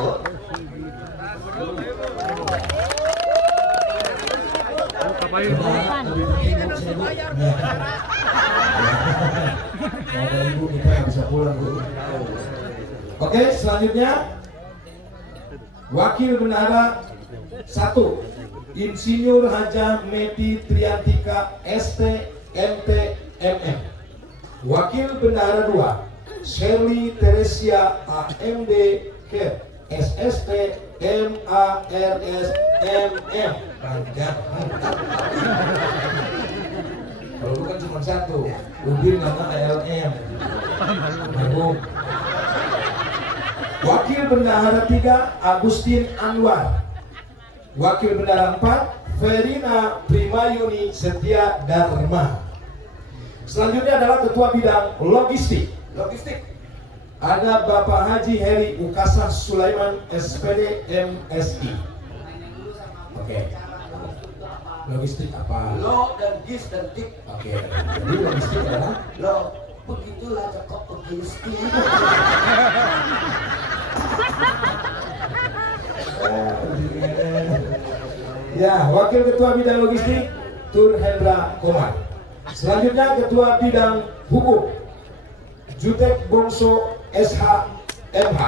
Kapain? Lebih penting Bu, sini Bu. Ya. Ada Ibu kita yang bisa pulang Bu. Oke, selanjutnya Wakil Bendahara 1 Insinyur Haja Meti Triantika ST MT MM. Wakil Bendahara 2 Shirley Teresia AMD Kep SST MARS MM. Kalau bukan cuma satu, Udin nama ALM. Mabuk. Wakil Bendahara 3 Agustin Anwar. Wakil Bendahara 4 Verina Primayuni Setia Dharma. Selanjutnya adalah Ketua Bidang Logistik. Ada Bapak Haji Heri Ukasah Sulaiman SPD MSI. Oke. Logistik apa? Lo dan gis dan tik. Oke. Jadi logistik adalah Lo begitulah cakap logistik. ya, Wakil Ketua Bidang Logistik Tur Hendra Komar. Selanjutnya Ketua Bidang Hukum Jutek Bongso SH MH.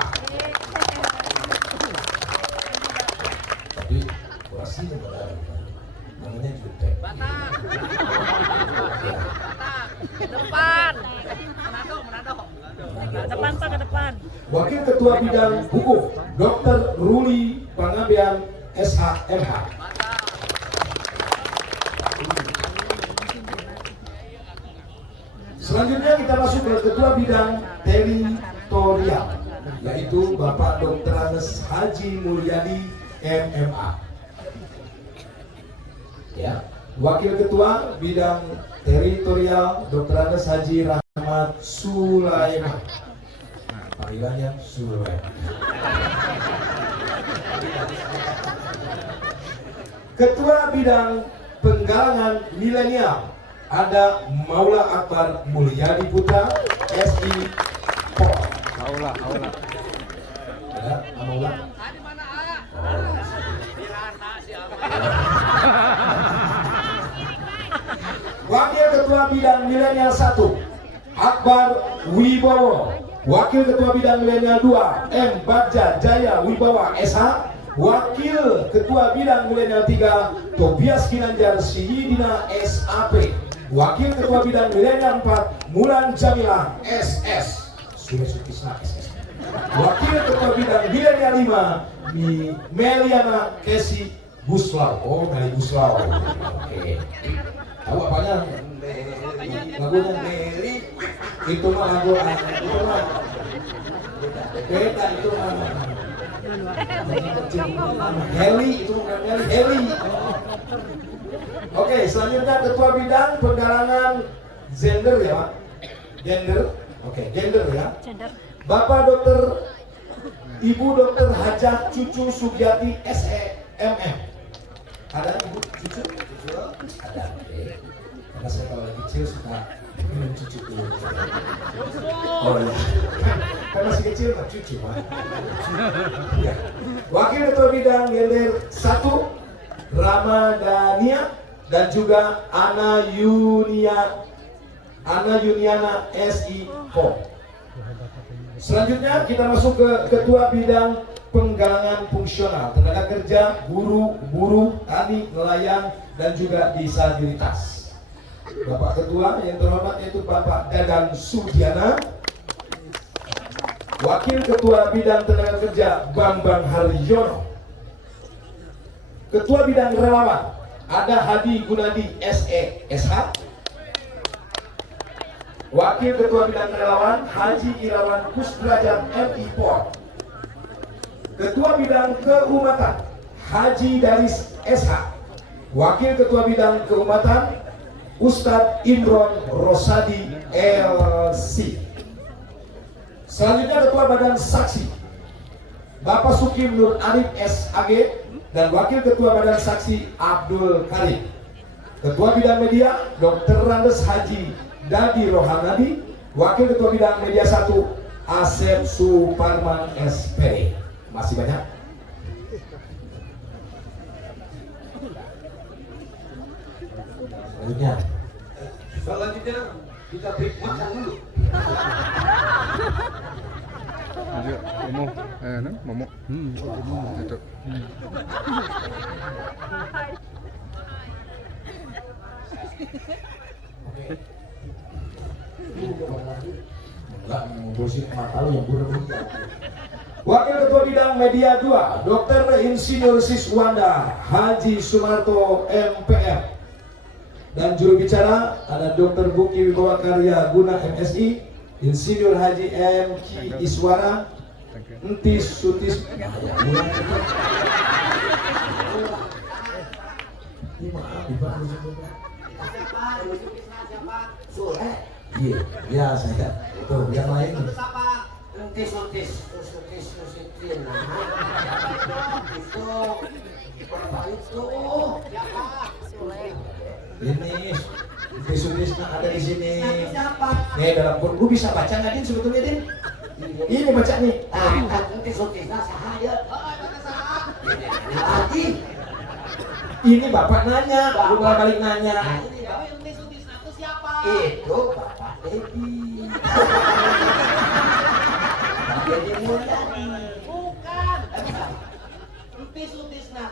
Tapi kurasinya benar. Namanya Jutek. Depan. Depan Pak, ke depan. Wakil Ketua Bidang Hukum Dr. Ruli Pangabean SH MH. Selanjutnya kita masuk ke Ketua Bidang Teritorial, yaitu Bapak Dr. Anes Haji Mulyadi MMA. Ya, Wakil Ketua Bidang Teritorial Dr. Anes Haji Rahmat Sulaiman. Panggilannya Sulaiman. Ketua Bidang Penggalangan Milenial ada Maula Akbar Mulyadi Putra SI Pol. Aula. Ada Maula. Di mana A? Di Rana siapa? Wakil Ketua Bidang Milenial 1 Akbar Wibowo. Wakil Ketua Bidang Milenial 2 M. Bagja Jaya Wibawa SH. Wakil Ketua Bidang Milenial 3 Tobias Ginanjar Siyidina SAP. Wakil Ketua Bidang Milenial 4 Mulan Jamilah SS. Sudah Sukisna SS. Wakil Ketua Bidang Milenial 5 Meliana Kesi Guslau. Oh, Meli Guslau. Oke. Tahu apanya? Lagunya Meli. Itu mah lagu itu mah. Beda itu mah. Heli itu bukan Meli, Heli. Oke, selanjutnya Ketua Bidang Penggalangan Gender ya Pak. Gender. Oke, gender ya. Bapak Dokter Ibu Dokter Hajah Cucu Sugiyati SEMM. Ada Ibu Cucu? Ada. Oke. Karena saya kalau lagi kecil suka minum cucu dulu. Oh iya. Kan masih kecil mah cucu mah. Ya. Wakil Ketua Bidang Gender 1 Ramadania dan juga Ana Yuniana SI Home. Selanjutnya kita masuk ke Ketua Bidang Penggalangan Fungsional Tenaga Kerja, Buruh, Tani, Nelayan dan juga disabilitas. Bapak Ketua yang terhormat yaitu Bapak Dadan Sudiana. Wakil Ketua Bidang Tenaga Kerja Bambang Haryono. Ketua Bidang Relawan ada Hadi Gunadi SE SH. Wakil Ketua Bidang Relawan Haji Irawan Kusdrajat MI Pol. Ketua Bidang Keumatan Haji Daris SH. Wakil Ketua Bidang Keumatan Ustadz Imron Rosadi LC. Selanjutnya Ketua Badan Saksi Bapak Sukim Nur Arif SAG dan Wakil Ketua Badan Saksi Abdul Karim. Ketua Bidang Media Dr. Randes Haji Dadi Rohanadi. Wakil Ketua Bidang Media 1 Asep Suparman SPD. Masih banyak. Selanjutnya kita break makan dulu. Ayo, Momo. Itu. Enggak ngurusin mata lu yang buruk. Wakil Ketua Bidang Media 2 Dr. Insinyur Siswanda Haji Sumarto MPM. Dan juru bicara ada Dr. Buki Wibawa Karya Guna MSI, Insinyur Haji M. Ki Iswara, Entis Sutis. Ini maaf, Sule. Iya, ya saya. Tuh, yang lain. Entis. Itu. Bapak itu. Ini Sutis ada di sini. Siapa? Nih dalam pun lu bisa baca nggak Din sebetulnya Din? Ini baca nih. Entis sahaya. Lagi. Ini bapak nanya, lu malah balik nanya. Itu Bapak Dedi. Dedi Mulyadi. Bukan. Entis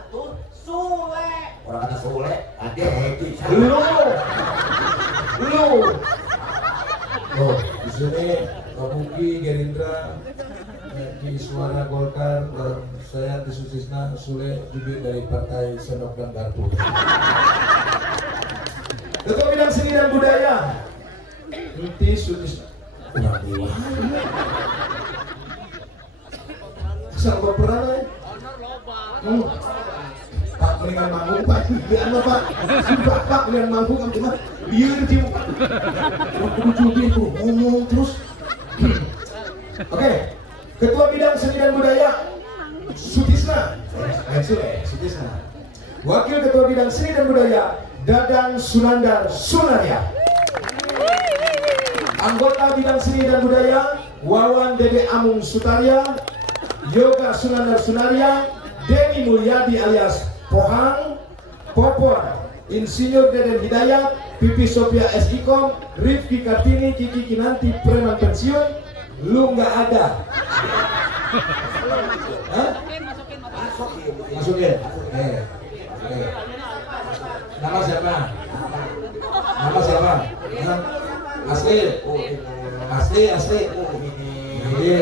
tuh Sule. Orang kata Sule, ada Dedi. Lu. Oh, di sini Pak Buki Gerindra, di Suara Golkar, dan saya di Sutisna Sule juga dari Partai Senok dan Garpu. Ketua Bidang Seni dan Budaya, Inti Sutisna. Asal berperan ya? Pak mendingan manggung Pak, biar Pak, sumpah Pak mendingan manggung kan cuma biar dia kudu itu ngomong terus. Oke, Ketua Bidang Seni dan Budaya Sutisna, Sutisna. Wakil Ketua Bidang Seni dan Budaya Dadang Sunandar Sunaria. Anggota Bidang Seni dan Budaya Wawan Dede Amung Sutaria, Yoga Sunandar Sunaria, Deni Mulyadi alias Pohang, Popor, Insinyur Deden Hidayat, Pipi Sophia S.Ikom, Rifki Kartini, Kiki Kinanti, preman pensiun, lu nggak ada. Hah? Masukin. Nama siapa? Nama siapa? Asli. Ini.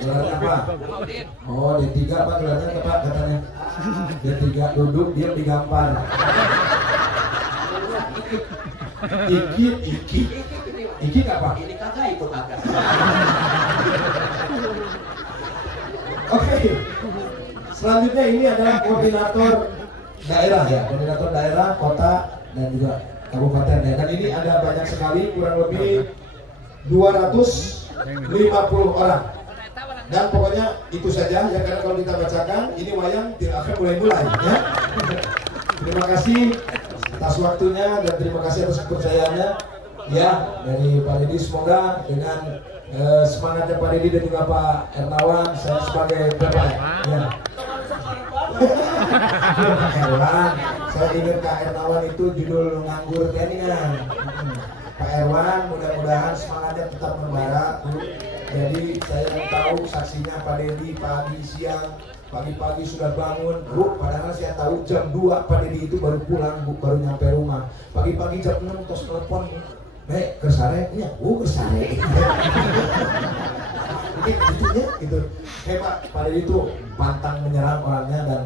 Gelarnya apa? Oh, D3 apa gelarnya Pak katanya? D3 duduk diam digampar. Iki apa? Ini kagak ikut kagak. Oke. Selanjutnya ini adalah koordinator daerah ya, koordinator daerah, kota dan juga kabupaten ya. Dan ini ada banyak sekali, kurang lebih 250 orang. Dan pokoknya itu saja ya, karena kalau kita bacakan ini wayang tidak akan mulai ya. Terima kasih atas waktunya dan terima kasih atas kepercayaannya ya dari Pak Dedi. Semoga dengan semangatnya Pak Dedi dan juga Pak Ernawan, saya sebagai bapak ya. Pak Erwan, saya ingat Kak Ernawan itu judul nganggur keningan. Pak Erwan mudah-mudahan semangatnya tetap membara. Jadi saya tahu saksinya Pak Dedi pagi siang, pagi-pagi sudah bangun, Bu, padahal saya tahu jam 2 Pak Dedi itu baru pulang, Bu, baru nyampe rumah. Pagi-pagi jam 6 tos telepon, "Nek, kesare?" "Iya, Bu, kesare." Gitu ya, gitu. Hebat, Pak Dedi itu pantang menyerang orangnya dan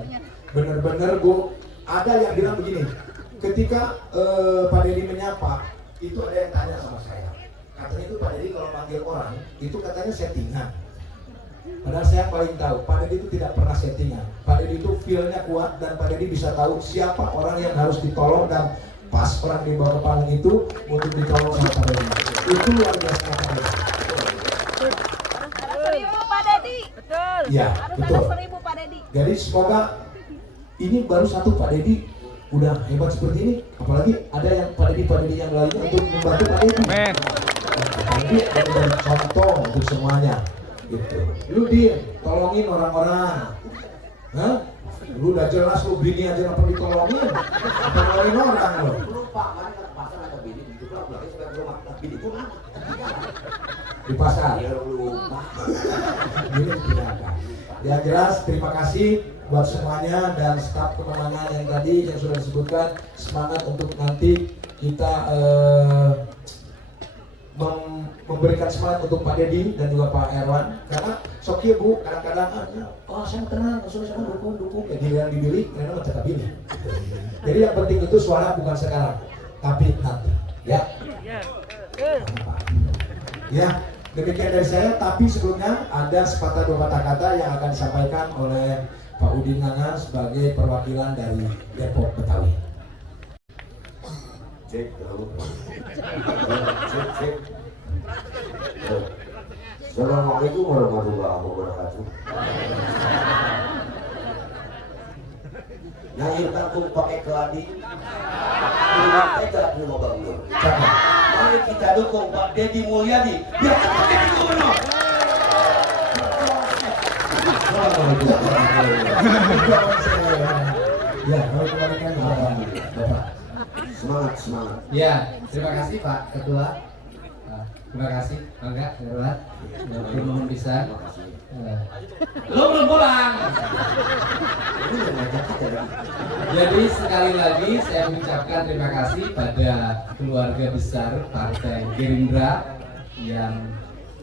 benar-benar Bu, ada yang bilang begini, ketika Pak Dedi menyapa, itu ada yang tanya sama saya. Katanya itu Pak Dedi kalau panggil orang, itu katanya settingan. Padahal saya paling tahu, Pak Dedi itu tidak pernah settingan. Pak Dedi itu feel-nya kuat dan Pak Dedi bisa tahu siapa orang yang harus ditolong dan pas orang dibawa ke panggung itu untuk ditolong sama Pak Dedi. Itu luar biasa Pak Dedi. Pak Dedi. Betul. Iya, betul. 1.000 Pak Dedi. Jadi semoga ini baru satu Pak Dedi udah hebat seperti ini, apalagi ada yang Pak Dedi yang lainnya untuk membantu Pak Dedi. Nanti ada contoh untuk semuanya, gitu. Lu tolongin orang-orang, hah? Lu udah jelas lu bini aja nggak perlu ditolongin, tolongin orang lu. Lupa kan pasar ada bini itu kan belakang sudah rumah bini itu mana? Di pasar. Ya lupa. Ini tidak. Yang jelas terima kasih buat semuanya dan staf kemenangan yang tadi yang sudah disebutkan. Semangat untuk nanti kita memberikan semangat untuk Pak Dedi dan juga Pak Erwan, karena sok ya Bu, kadang-kadang saya tenang, saya dukung kayak giliran dibeli, karena mau tetap pilih. Jadi yang penting itu suara bukan sekarang, tapi nanti, ya. Ya, demikian dari saya. Tapi sebelumnya ada sepatah dua patah kata yang akan disampaikan oleh Pak Udin Nanga sebagai perwakilan dari Depok Betawi. Cek. Assalamualaikum warahmatullahi wabarakatuh. Nahir kampung pakai keladi. Kita mau bangun. Mari kita dukung Pak Dedi Mulyadi biar kita jadi gubernur. Ya, kalau kembalikan Bapak. Semangat. Ya, terima kasih Pak Ketua. Terima kasih, Bangga, Terima belum bisa. Belum pulang. Jadi sekali lagi saya mengucapkan terima kasih pada keluarga besar Partai Gerindra yang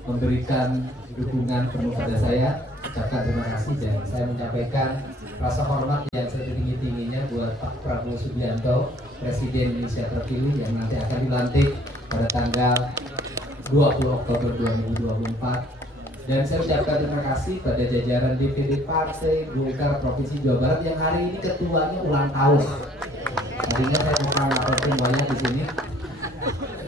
memberikan dukungan penuh pada saya. Ucapkan terima kasih dan saya menyampaikan rasa hormat yang setinggi-tingginya buat Pak Prabowo Subianto, Presiden Indonesia terpilih yang nanti akan dilantik pada tanggal 20 Oktober 2024. Dan saya ucapkan terima kasih pada jajaran DPD Partai Golkar Provinsi Jawa Barat yang hari ini ketuanya ulang tahun. Tadinya saya mau ngapel semuanya di sini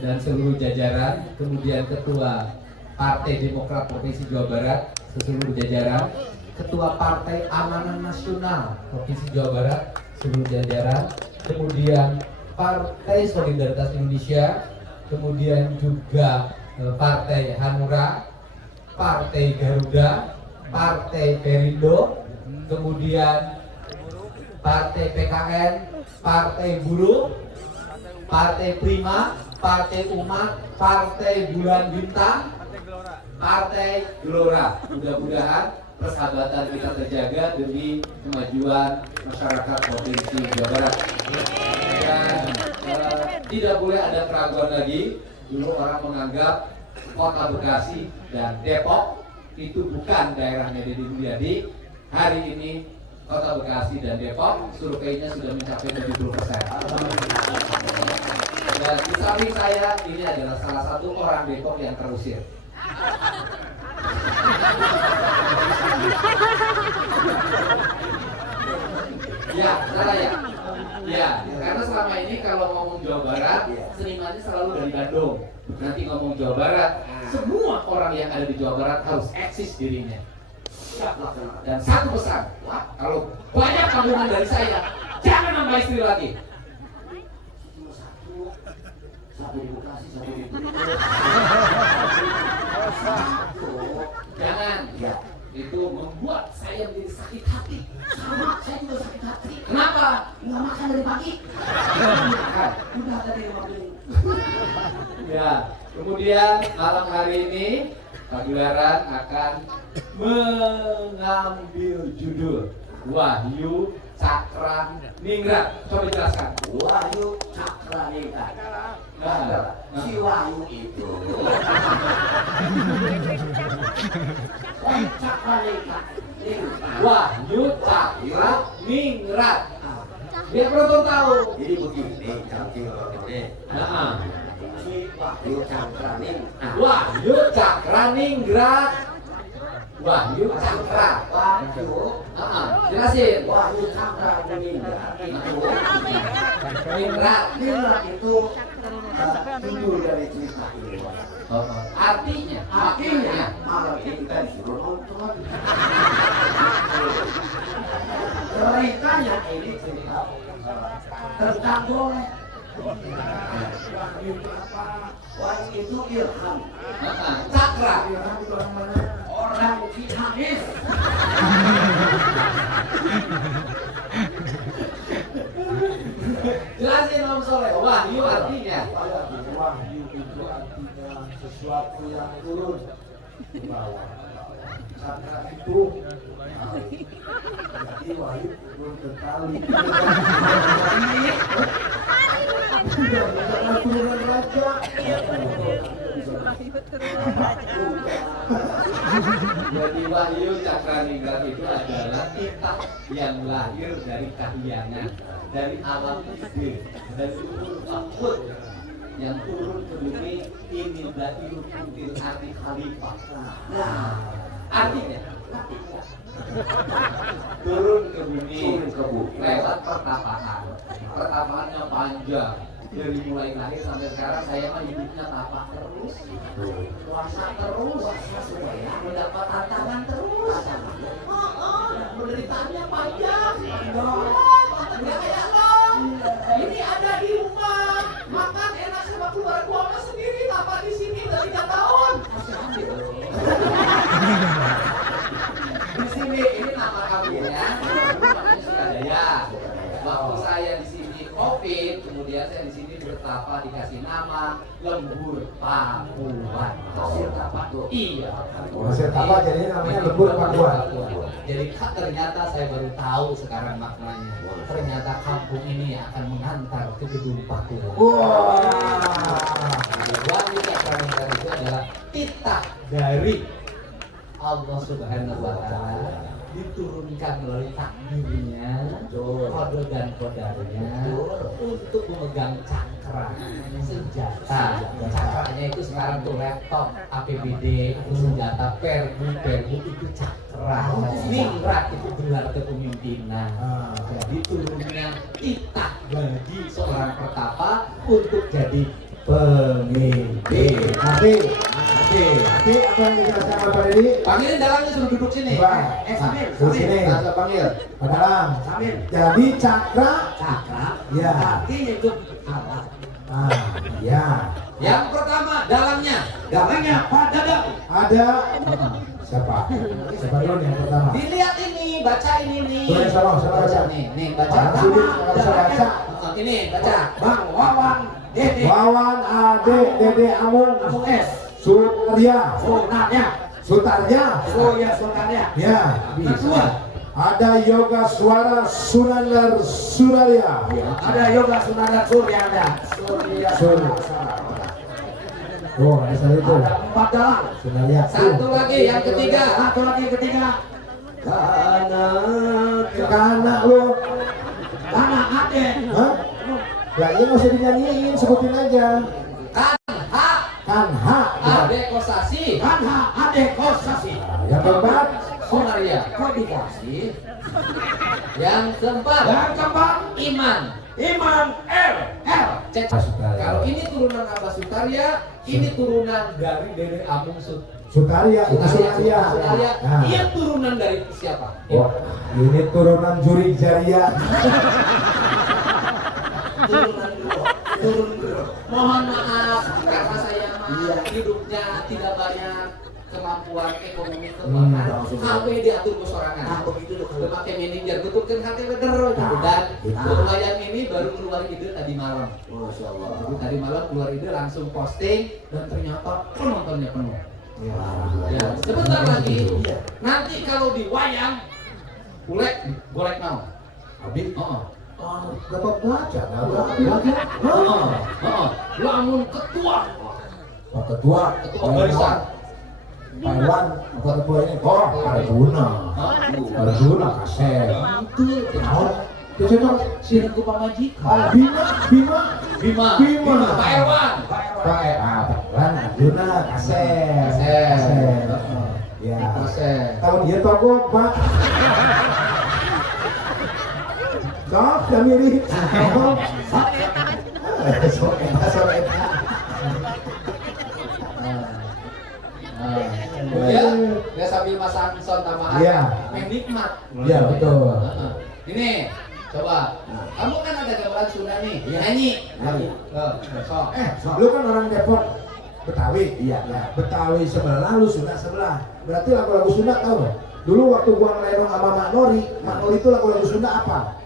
dan seluruh jajaran, kemudian Ketua Partai Demokrat Provinsi Jawa Barat, seluruh jajaran, Ketua Partai Amanah Nasional Provinsi Jawa Barat, seluruh jajaran, kemudian Partai Solidaritas Indonesia, kemudian juga Partai Hanura, Partai Garuda, Partai Perindo, kemudian Partai PKN, Partai Buruh, Partai Prima, Partai Umat, Partai Bulan Bintang, Partai Gelora. Mudah-mudahan persahabatan kita terjaga demi kemajuan masyarakat Provinsi Jawa Barat. Dan tidak boleh ada keraguan lagi. Dulu orang menganggap Kota Bekasi dan Depok itu bukan daerahnya Dedi Mulyadi. Hari ini Kota Bekasi dan Depok surveinya sudah mencapai 70%. Dan di samping saya ini adalah salah satu orang Depok yang terusir. Ya, salah ya. Ya, karena selama ini kalau ngomong Jawa Barat, senimannya selalu dari Bandung. Nanti ngomong Jawa Barat, semua orang yang ada di Jawa Barat harus eksis dirinya. Dan satu pesan, kalau banyak tanggungan dari saya, jangan nambah istri lagi. Satu di Bekasi, satu di Jangan, Ya. itu membuat saya menjadi sakit hati. Sama, saya juga sakit hati. Kenapa? Nggak makan dari pagi. Udah tadi waktu ini. Ya, kemudian malam hari ini pagelaran akan mengambil judul Wahyu Cakra Ningrat. Coba jelaskan. Wahyu Cakra Ningrat. Si Wahyu itu. Wahyu Cakra Ningrat. Wahyu Cakra Ningrat. Biar penonton tahu. Jadi begini, cantik ini. Nah, Si Wahyu Cakra Ningrat. Wahyu Cakra Ningrat. Wahyu Cakra. Wahyu. Jelasin. Wahyu Cakra Ningrat itu. Ningrat. Ningrat itu judul dari cerita ini. Artinya. Akhirnya malam ini kita disuruh nonton. Ceritanya ini cerita tentang boleh. Wahyu apa? Wahyu itu ilham. Cakra. Ilham itu orang mana? Orang Ciamis. Jelasin Om Soleh. Wahyu artinya. Wahyu itu artinya sesuatu yang turun ke bawah. Cakra itu jadi wahyu turun ke tali. Tidak turun raja. Jadi Wahyu Cakraningrat itu adalah titah yang lahir dari kahyangan, dari alam ide, dari ulul fakut yang turun ke bumi. Ini Batirul Kuntil arti khalifah. Nah, artinya turun ke bumi lewat pertapaan. Pertapaannya panjang. Dari mulai lahir sampai sekarang saya mah hidupnya tapak terus, puasa terus, mendapat tantangan terus. Penderitaannya panjang. Nggak kayak lo. Ini ada di rumah, makan enak sama keluarga gua mah sendiri, tapak di sini udah 3 tahun. Di sini ini nama kampungnya, namanya Sukadaya. Waktu saya di sini COVID, kemudian saya di sini bertapa dikasih nama Lembur Pakuan. Hasil tapa tuh. Iya. Hasil tapa jadi namanya Lembur Pakuan. Jadi ternyata saya baru tahu sekarang maknanya. Ternyata kampung ini akan mengantar ke gedung Pakuan. Wah. Wahyu Cakraningrat itu adalah titah dari Allah Subhanahu wa Ta'ala, diturunkan melalui takdirnya, kode dan kodarnya untuk memegang cakra senjata. Cakranya itu sekarang tuh laptop, APBD itu senjata, perbu itu cakra, ningrat itu gelar kepemimpinan. Jadi turunnya titah bagi seorang pertapa untuk jadi pemimpin. Nanti apa yang dijelaskan Pak Dedi? Panggilin dalangnya suruh duduk sini. Sambil sini. Masa panggil. Dalang. Jadi cakra. Ya. Artinya itu alat. Ya. Yang pertama dalangnya Pak Dadang. Ada siapa? Siapa dulu yang pertama? Dilihat ini, baca ini nih. Tuh, sama baca. Nih baca. Baca. Ini baca. Bang Wawan Dede. Wawan Ade Dede Amung S. Sutarya. Sutarya. Oh ya Sutarya. Ya. Kedua. Ada Yoga Suara Sunandar Surya. Ada Yoga Sunandar Surya. Surya. Oh, ada satu itu. Ada 4 dalang. Sunarya. Satu lagi yang ketiga. Karena lu. Karena Ade. Hah? Ya ini nggak usah dinyanyiin, sebutin aja. Kanha. Ade Kosasi. Ade Kosasi. Yang keempat. Sunaria. Kok dikasih? Yang keempat. Iman R. Kalau ini turunan Abah Sutarya, ini turunan dari Dede Amung Sutarya. Sutarya. Nah. Dia turunan dari siapa? Wah, ini turunan Juri Jaria. Turun. Mohon maaf karena saya hidupnya tidak banyak kemampuan ekonomi keuangan. HP diatur kesorangan. Pakai manajer betulkan HP bener gitu. Dan lumayan ini baru keluar ide tadi malam. Masya Allah. Jadi tadi malam keluar ide langsung posting dan ternyata penontonnya penuh. Ya, sebentar lagi nanti kalau di wayang golek mau. Habis? Dapat baca, Lamun ketua ketua barisan. Pak Iwan, apa ketua ini? Oh, Arjuna Kasep. Itu Itu dong, sirku pamajikan. Bima. Pak Erwan. Pak Iwan, Arjuna Kasep. Ya. Tahun dia toko, Pak. Sok, ya mirip. Dia sambil masang son tambahan. Iya. Main nikmat. Iya, betul. Ini, coba. Kamu kan ada gamelan Sunda nih. Nyanyi. Lu kan orang Depok, Betawi. Iya. Betawi sebelah, lu Sunda sebelah. Berarti lagu-lagu Sunda tahu nggak? Dulu waktu gua ngelenong sama Mak Nori itu lagu-lagu Sunda apa?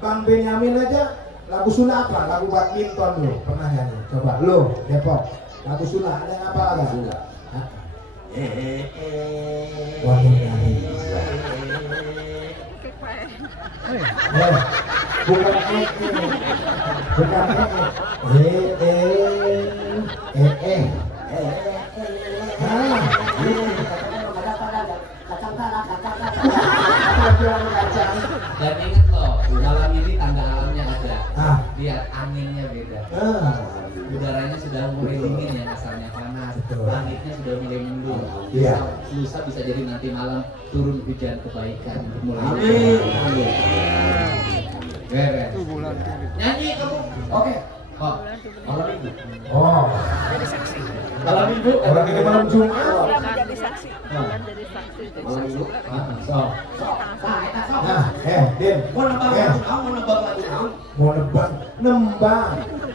Bang Benyamin aja lagu Sunda apa? Lagu badminton lu pernah nyanyi? Coba lu Depok lagu Sunda ada yang apa lagu Sunda? Waduh nyanyi. Bukan anginnya beda. Udaranya sudah mulai dingin ya, asalnya panas. Betul. Langitnya sudah mulai mendung. Iya. Lusa bisa jadi nanti malam turun hujan kebaikan untuk mulai. Amin. Beres. Itu bulan tuh. Nyanyi kamu. Oke. Oh. Malam minggu. Oh, Malam minggu. orang ini malam Jumat. Orang menjadi saksi. Orang jadi saksi. Malam minggu. Nah, Din. Mau nembang lagu naon, mau nembang lagu naon? Mau nembang.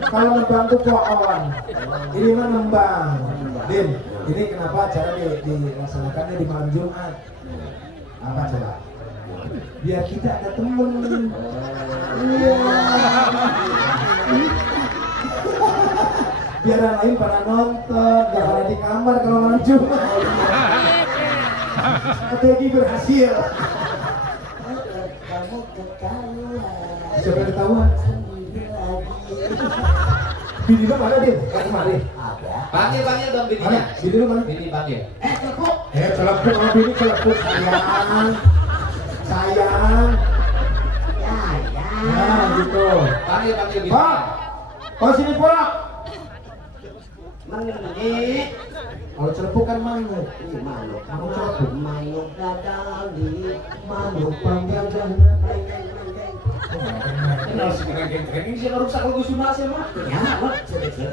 Kalau nembang tuh pohon. Ini mah nembang. Din, ini kenapa acara dilaksanakannya di malam Jumat? Apa coba? Biar kita ada temen. Iya. Biar yang lain pada nonton, gak pada di kamar kalau malam Jumat. Strategi berhasil. Kamu ketahuan. Siapa yang ketahuan? Bini lu mana, Din? Kemari. Ada. Panggil dong bininya. Mana? Bini lu mana? Bini panggil. Cukup. Celepuk sama bini celepuk. Sayang. Ya. Nah, gitu. Panggil bini. Pak! Oh, sini, Pak! Menit. Kalau celepuk kan manuk. Ini manuk. Manuk celepuk. Manuk dadal di manuk panggang. Ini harus training sih rusak lagu Sunda sih mah. Ya, Mak, cerita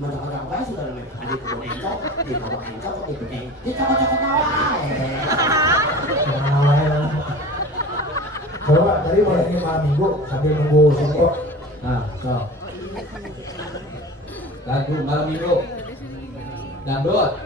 manuk-manuk apa sudah namanya? Adik kebun encok, di bawah encok, di bedeng, di cokok-cokok awal. Coba tadi mulai ini malam minggu sambil nunggu singkok. Nah, so. Lagu malam minggu. Dangdut. So.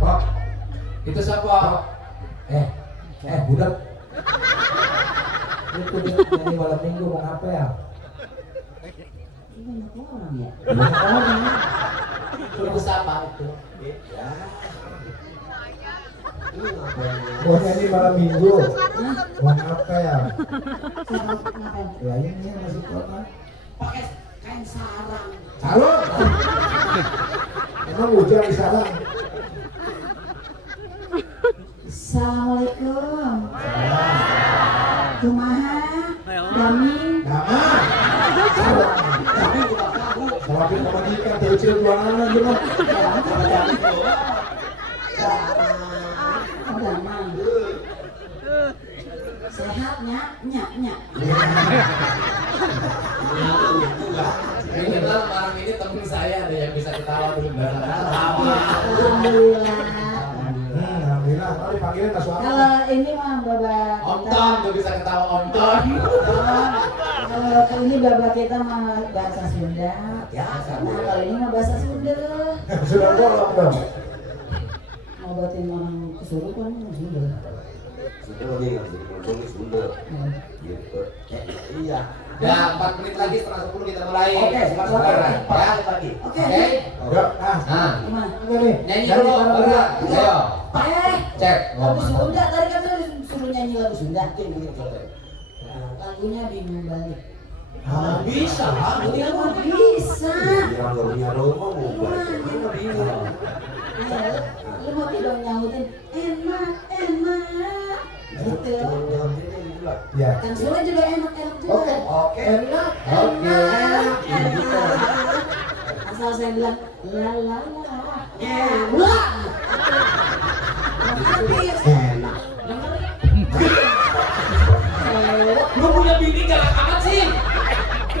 Pak, Itu siapa? budak. Itu dari malam minggu mau apa ya? Banyak orang ya. Banyak orang. Itu siapa itu? Ya. Mau nyanyi malam minggu. Mau apa ya? Ngapain? Ya ini masih kota. Pakai kain sarang. Calon. Emang hujan di sarang. Assalamualaikum. Kumaha? Dami. Nama. Sarang. Tapi udah tahu. Semakin kebajikan dari ciri buangan gimana? Damang. Sehatnya, nyak. Ini kita malam ini temen saya ada yang bisa ketawa belum Alhamdulillah. Alhamdulillah. Kalau dipanggilin ke suara. Kalau ini mah babak Om Ton tuh bisa ketawa Om Ton. Kalau ini babak kita mah bahasa Sunda. Ya, Nah, kalau ini mah bahasa Sunda. Sudah bolong dong. Ngobatin orang kesurupan Sunda. Sudah nih, Sunda. Gitu. Iya. Ya 4 menit lagi setengah 10 kita mulai. Oke, Saudara, ya. pagi. Oke. Oke. Yuk, Nah, Gimana? Enggak nih. nyanyi dulu. Berdua. Ayo. Cek. Cek. Lagu Sunda tadi kan lu suruh nyanyi lagu Sunda. Lagunya bingung balik. Bisa. Dia mah bisa. Yang gak punya rumah mau buat. Lu mau tidak nyautin enak. Gitu. Ya. Kan Sule juga enak juga. Oke. Enak. Enak. Asal saya bilang la la la. Wah. Habis. Enak. Lu punya bini galak amat sih.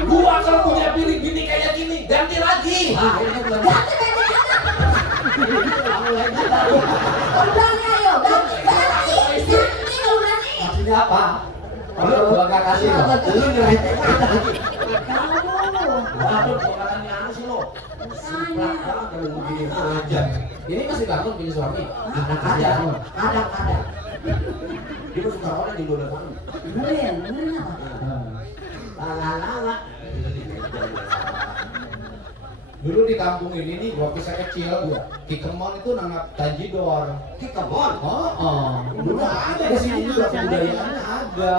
Gua kalau punya bini kayak gini ganti lagi. Ganti Berani ayo, ganti. Ganti kalau berani. Maksudnya apa? Lu gua gak kasih loh. Lu ngeretek Kamu. Waduh, bukannya anu sih lo. Tanya. Kalau begini aja. Ini masih bangun bini suami. Ada. Dia masuk sekolah di luar sana. Benerin apa? Lala. Dulu di kampung ini nih, waktu saya kecil, Kikemon itu nanggap Tanjidor. Kikemon. Dulu ada di sini juga kebudayaannya ada.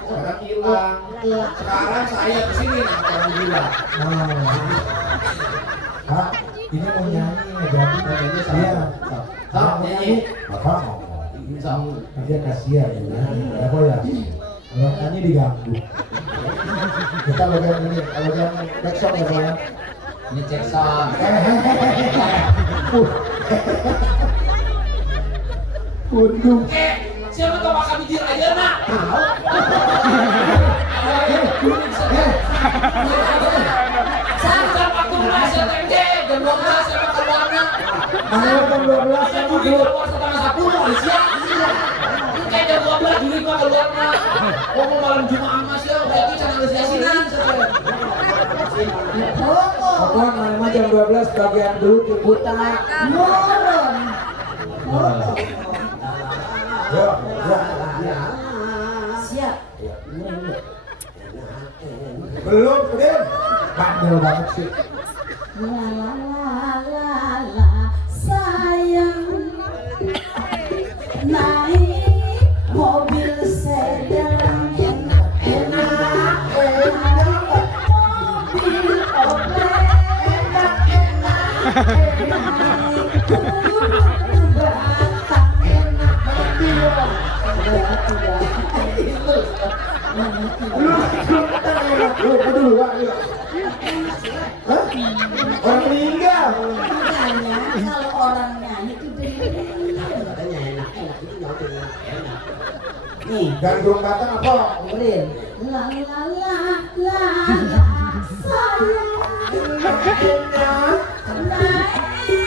Sekarang hilang. Sekarang saya kesini orang gila. Pak, ini mau nyanyi nggak jadi? Iya. Mau nyanyi. Bapak mau. Dia kasihan ya. Apa ya? Kalau nyanyi diganggu. Kita bagian ini, kalau bagian backsound ya Pak ya. Ini cek sound. Undung. Siapa tau bakal bijir aja nak? Sampai waktu masih TMJ, jam 12 saya makan warna. Mana jam 12 Saya dulu keluar setengah 10 di siang. Kayak jam 12 dulu makan warna. Oh mau malam Jumat mas ya, berarti channel yasinan. Pokoknya mana jam 12 bagian dulu kiputan. Moron. Siap. Belum, Udin. Bandel banget sih. La la la la la sayang naik mobil sedan enak mobil opel enak batang enak Lu kedua ya. Hah? Orang meninggal. makanya kalau orang nyanyi itu Katanya enak-enak itu nyawain enak. nih Gandrung batang apa? dengerin la la la la la sayang naik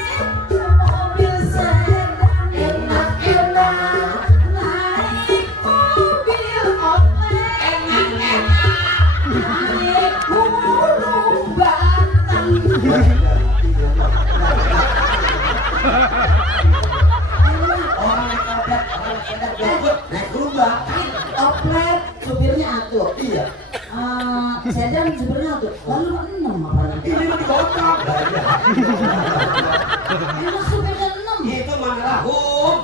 mobil sedan enak-enak naik mobil opel enak-enak naik burung batang Orang naik oplet, orang naik sepeda, naik gerobak. oplet supirnya atuh Iya. sedan supirnya atuh lalu 6 apa nanti Ini mah dibocok. enak supirnya 6 Itu mana lahum.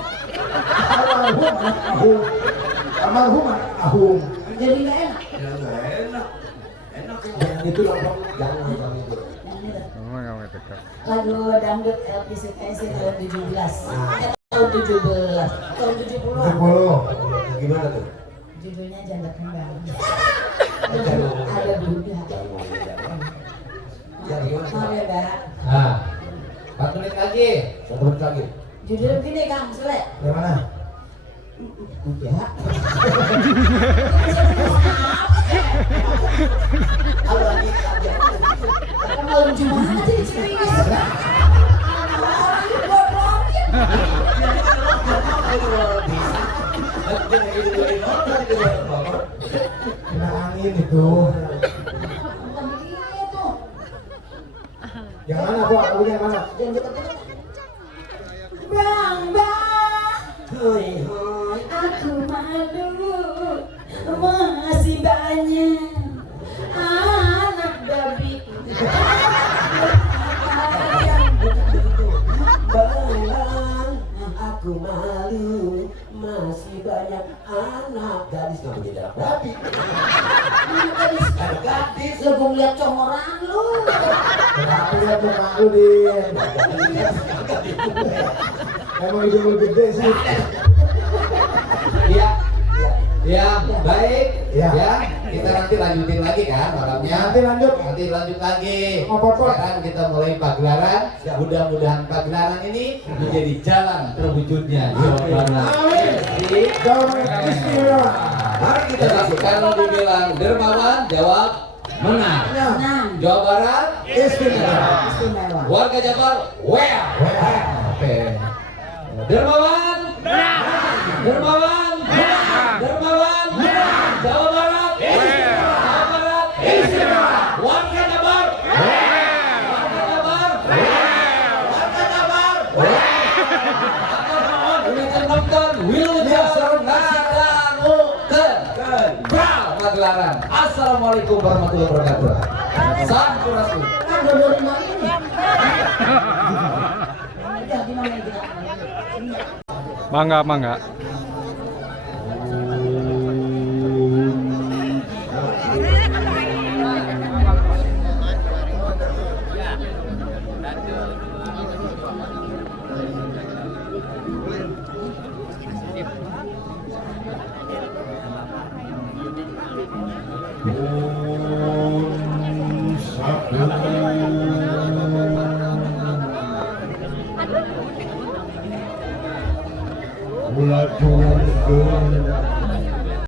Almarhum anak ahum. jadi nggak enak Ya nggak enak. Enak ya. Jangan itu dong, Pak. Jangan jangan itu. yang ini dah. Mama nggak mau dekat. lagu dangdut LPCKC tahun 17 tahun 17 tahun 70 Sepuluh. Gimana tuh? judulnya Janda Kembang ada Buddha maaf ya Mbak Nah, 4 menit lagi. 1 menit lagi. judulnya begini Kang Sule Yang mana? Buddha Kalau lagi aja. kan malam Jumat aja di Ciwidey orang itu goblok Kena angin itu. bukan begitu Yang mana, Pak? Lagu yang mana? jangan deket-deket Bang, bang, Hai hai. aku malu masih banyak anak babi Bang, aku malu masih banyak anak gadis nggak punya darah babi. Anak gadis. lo gue ngeliat congoran lu Aku lihat muka lu, Din. Emang hidung lu gede sih. Iya. Ya, baik. Ya. Ya, kita nanti lanjutin lagi kan malamnya. Nanti lanjut. Nanti lanjut lagi. Apa-apa. Sekarang kita mulai pagelaran. Mudah-mudahan pagelaran ini menjadi jalan terwujudnya Jawa Barat. Amin. Jadi, Jawa istimewa. mari kita lakukan dibilang dermawan jawab menang. menang Jawa Barat Istimewa. istimewa warga Jabar well. Oke. Dermawan dermawan dermawan Jawa Barat Jawa Barat warga Jabar warga Jabar warga Jabar Ulitan nonton Wilujeng Nagaruken Brau Pagelaran. Assalamualaikum warahmatullahi wabarakatuh. Salam kurasku. jodohin mami nih. Aja gimana itu? Mangga. Mula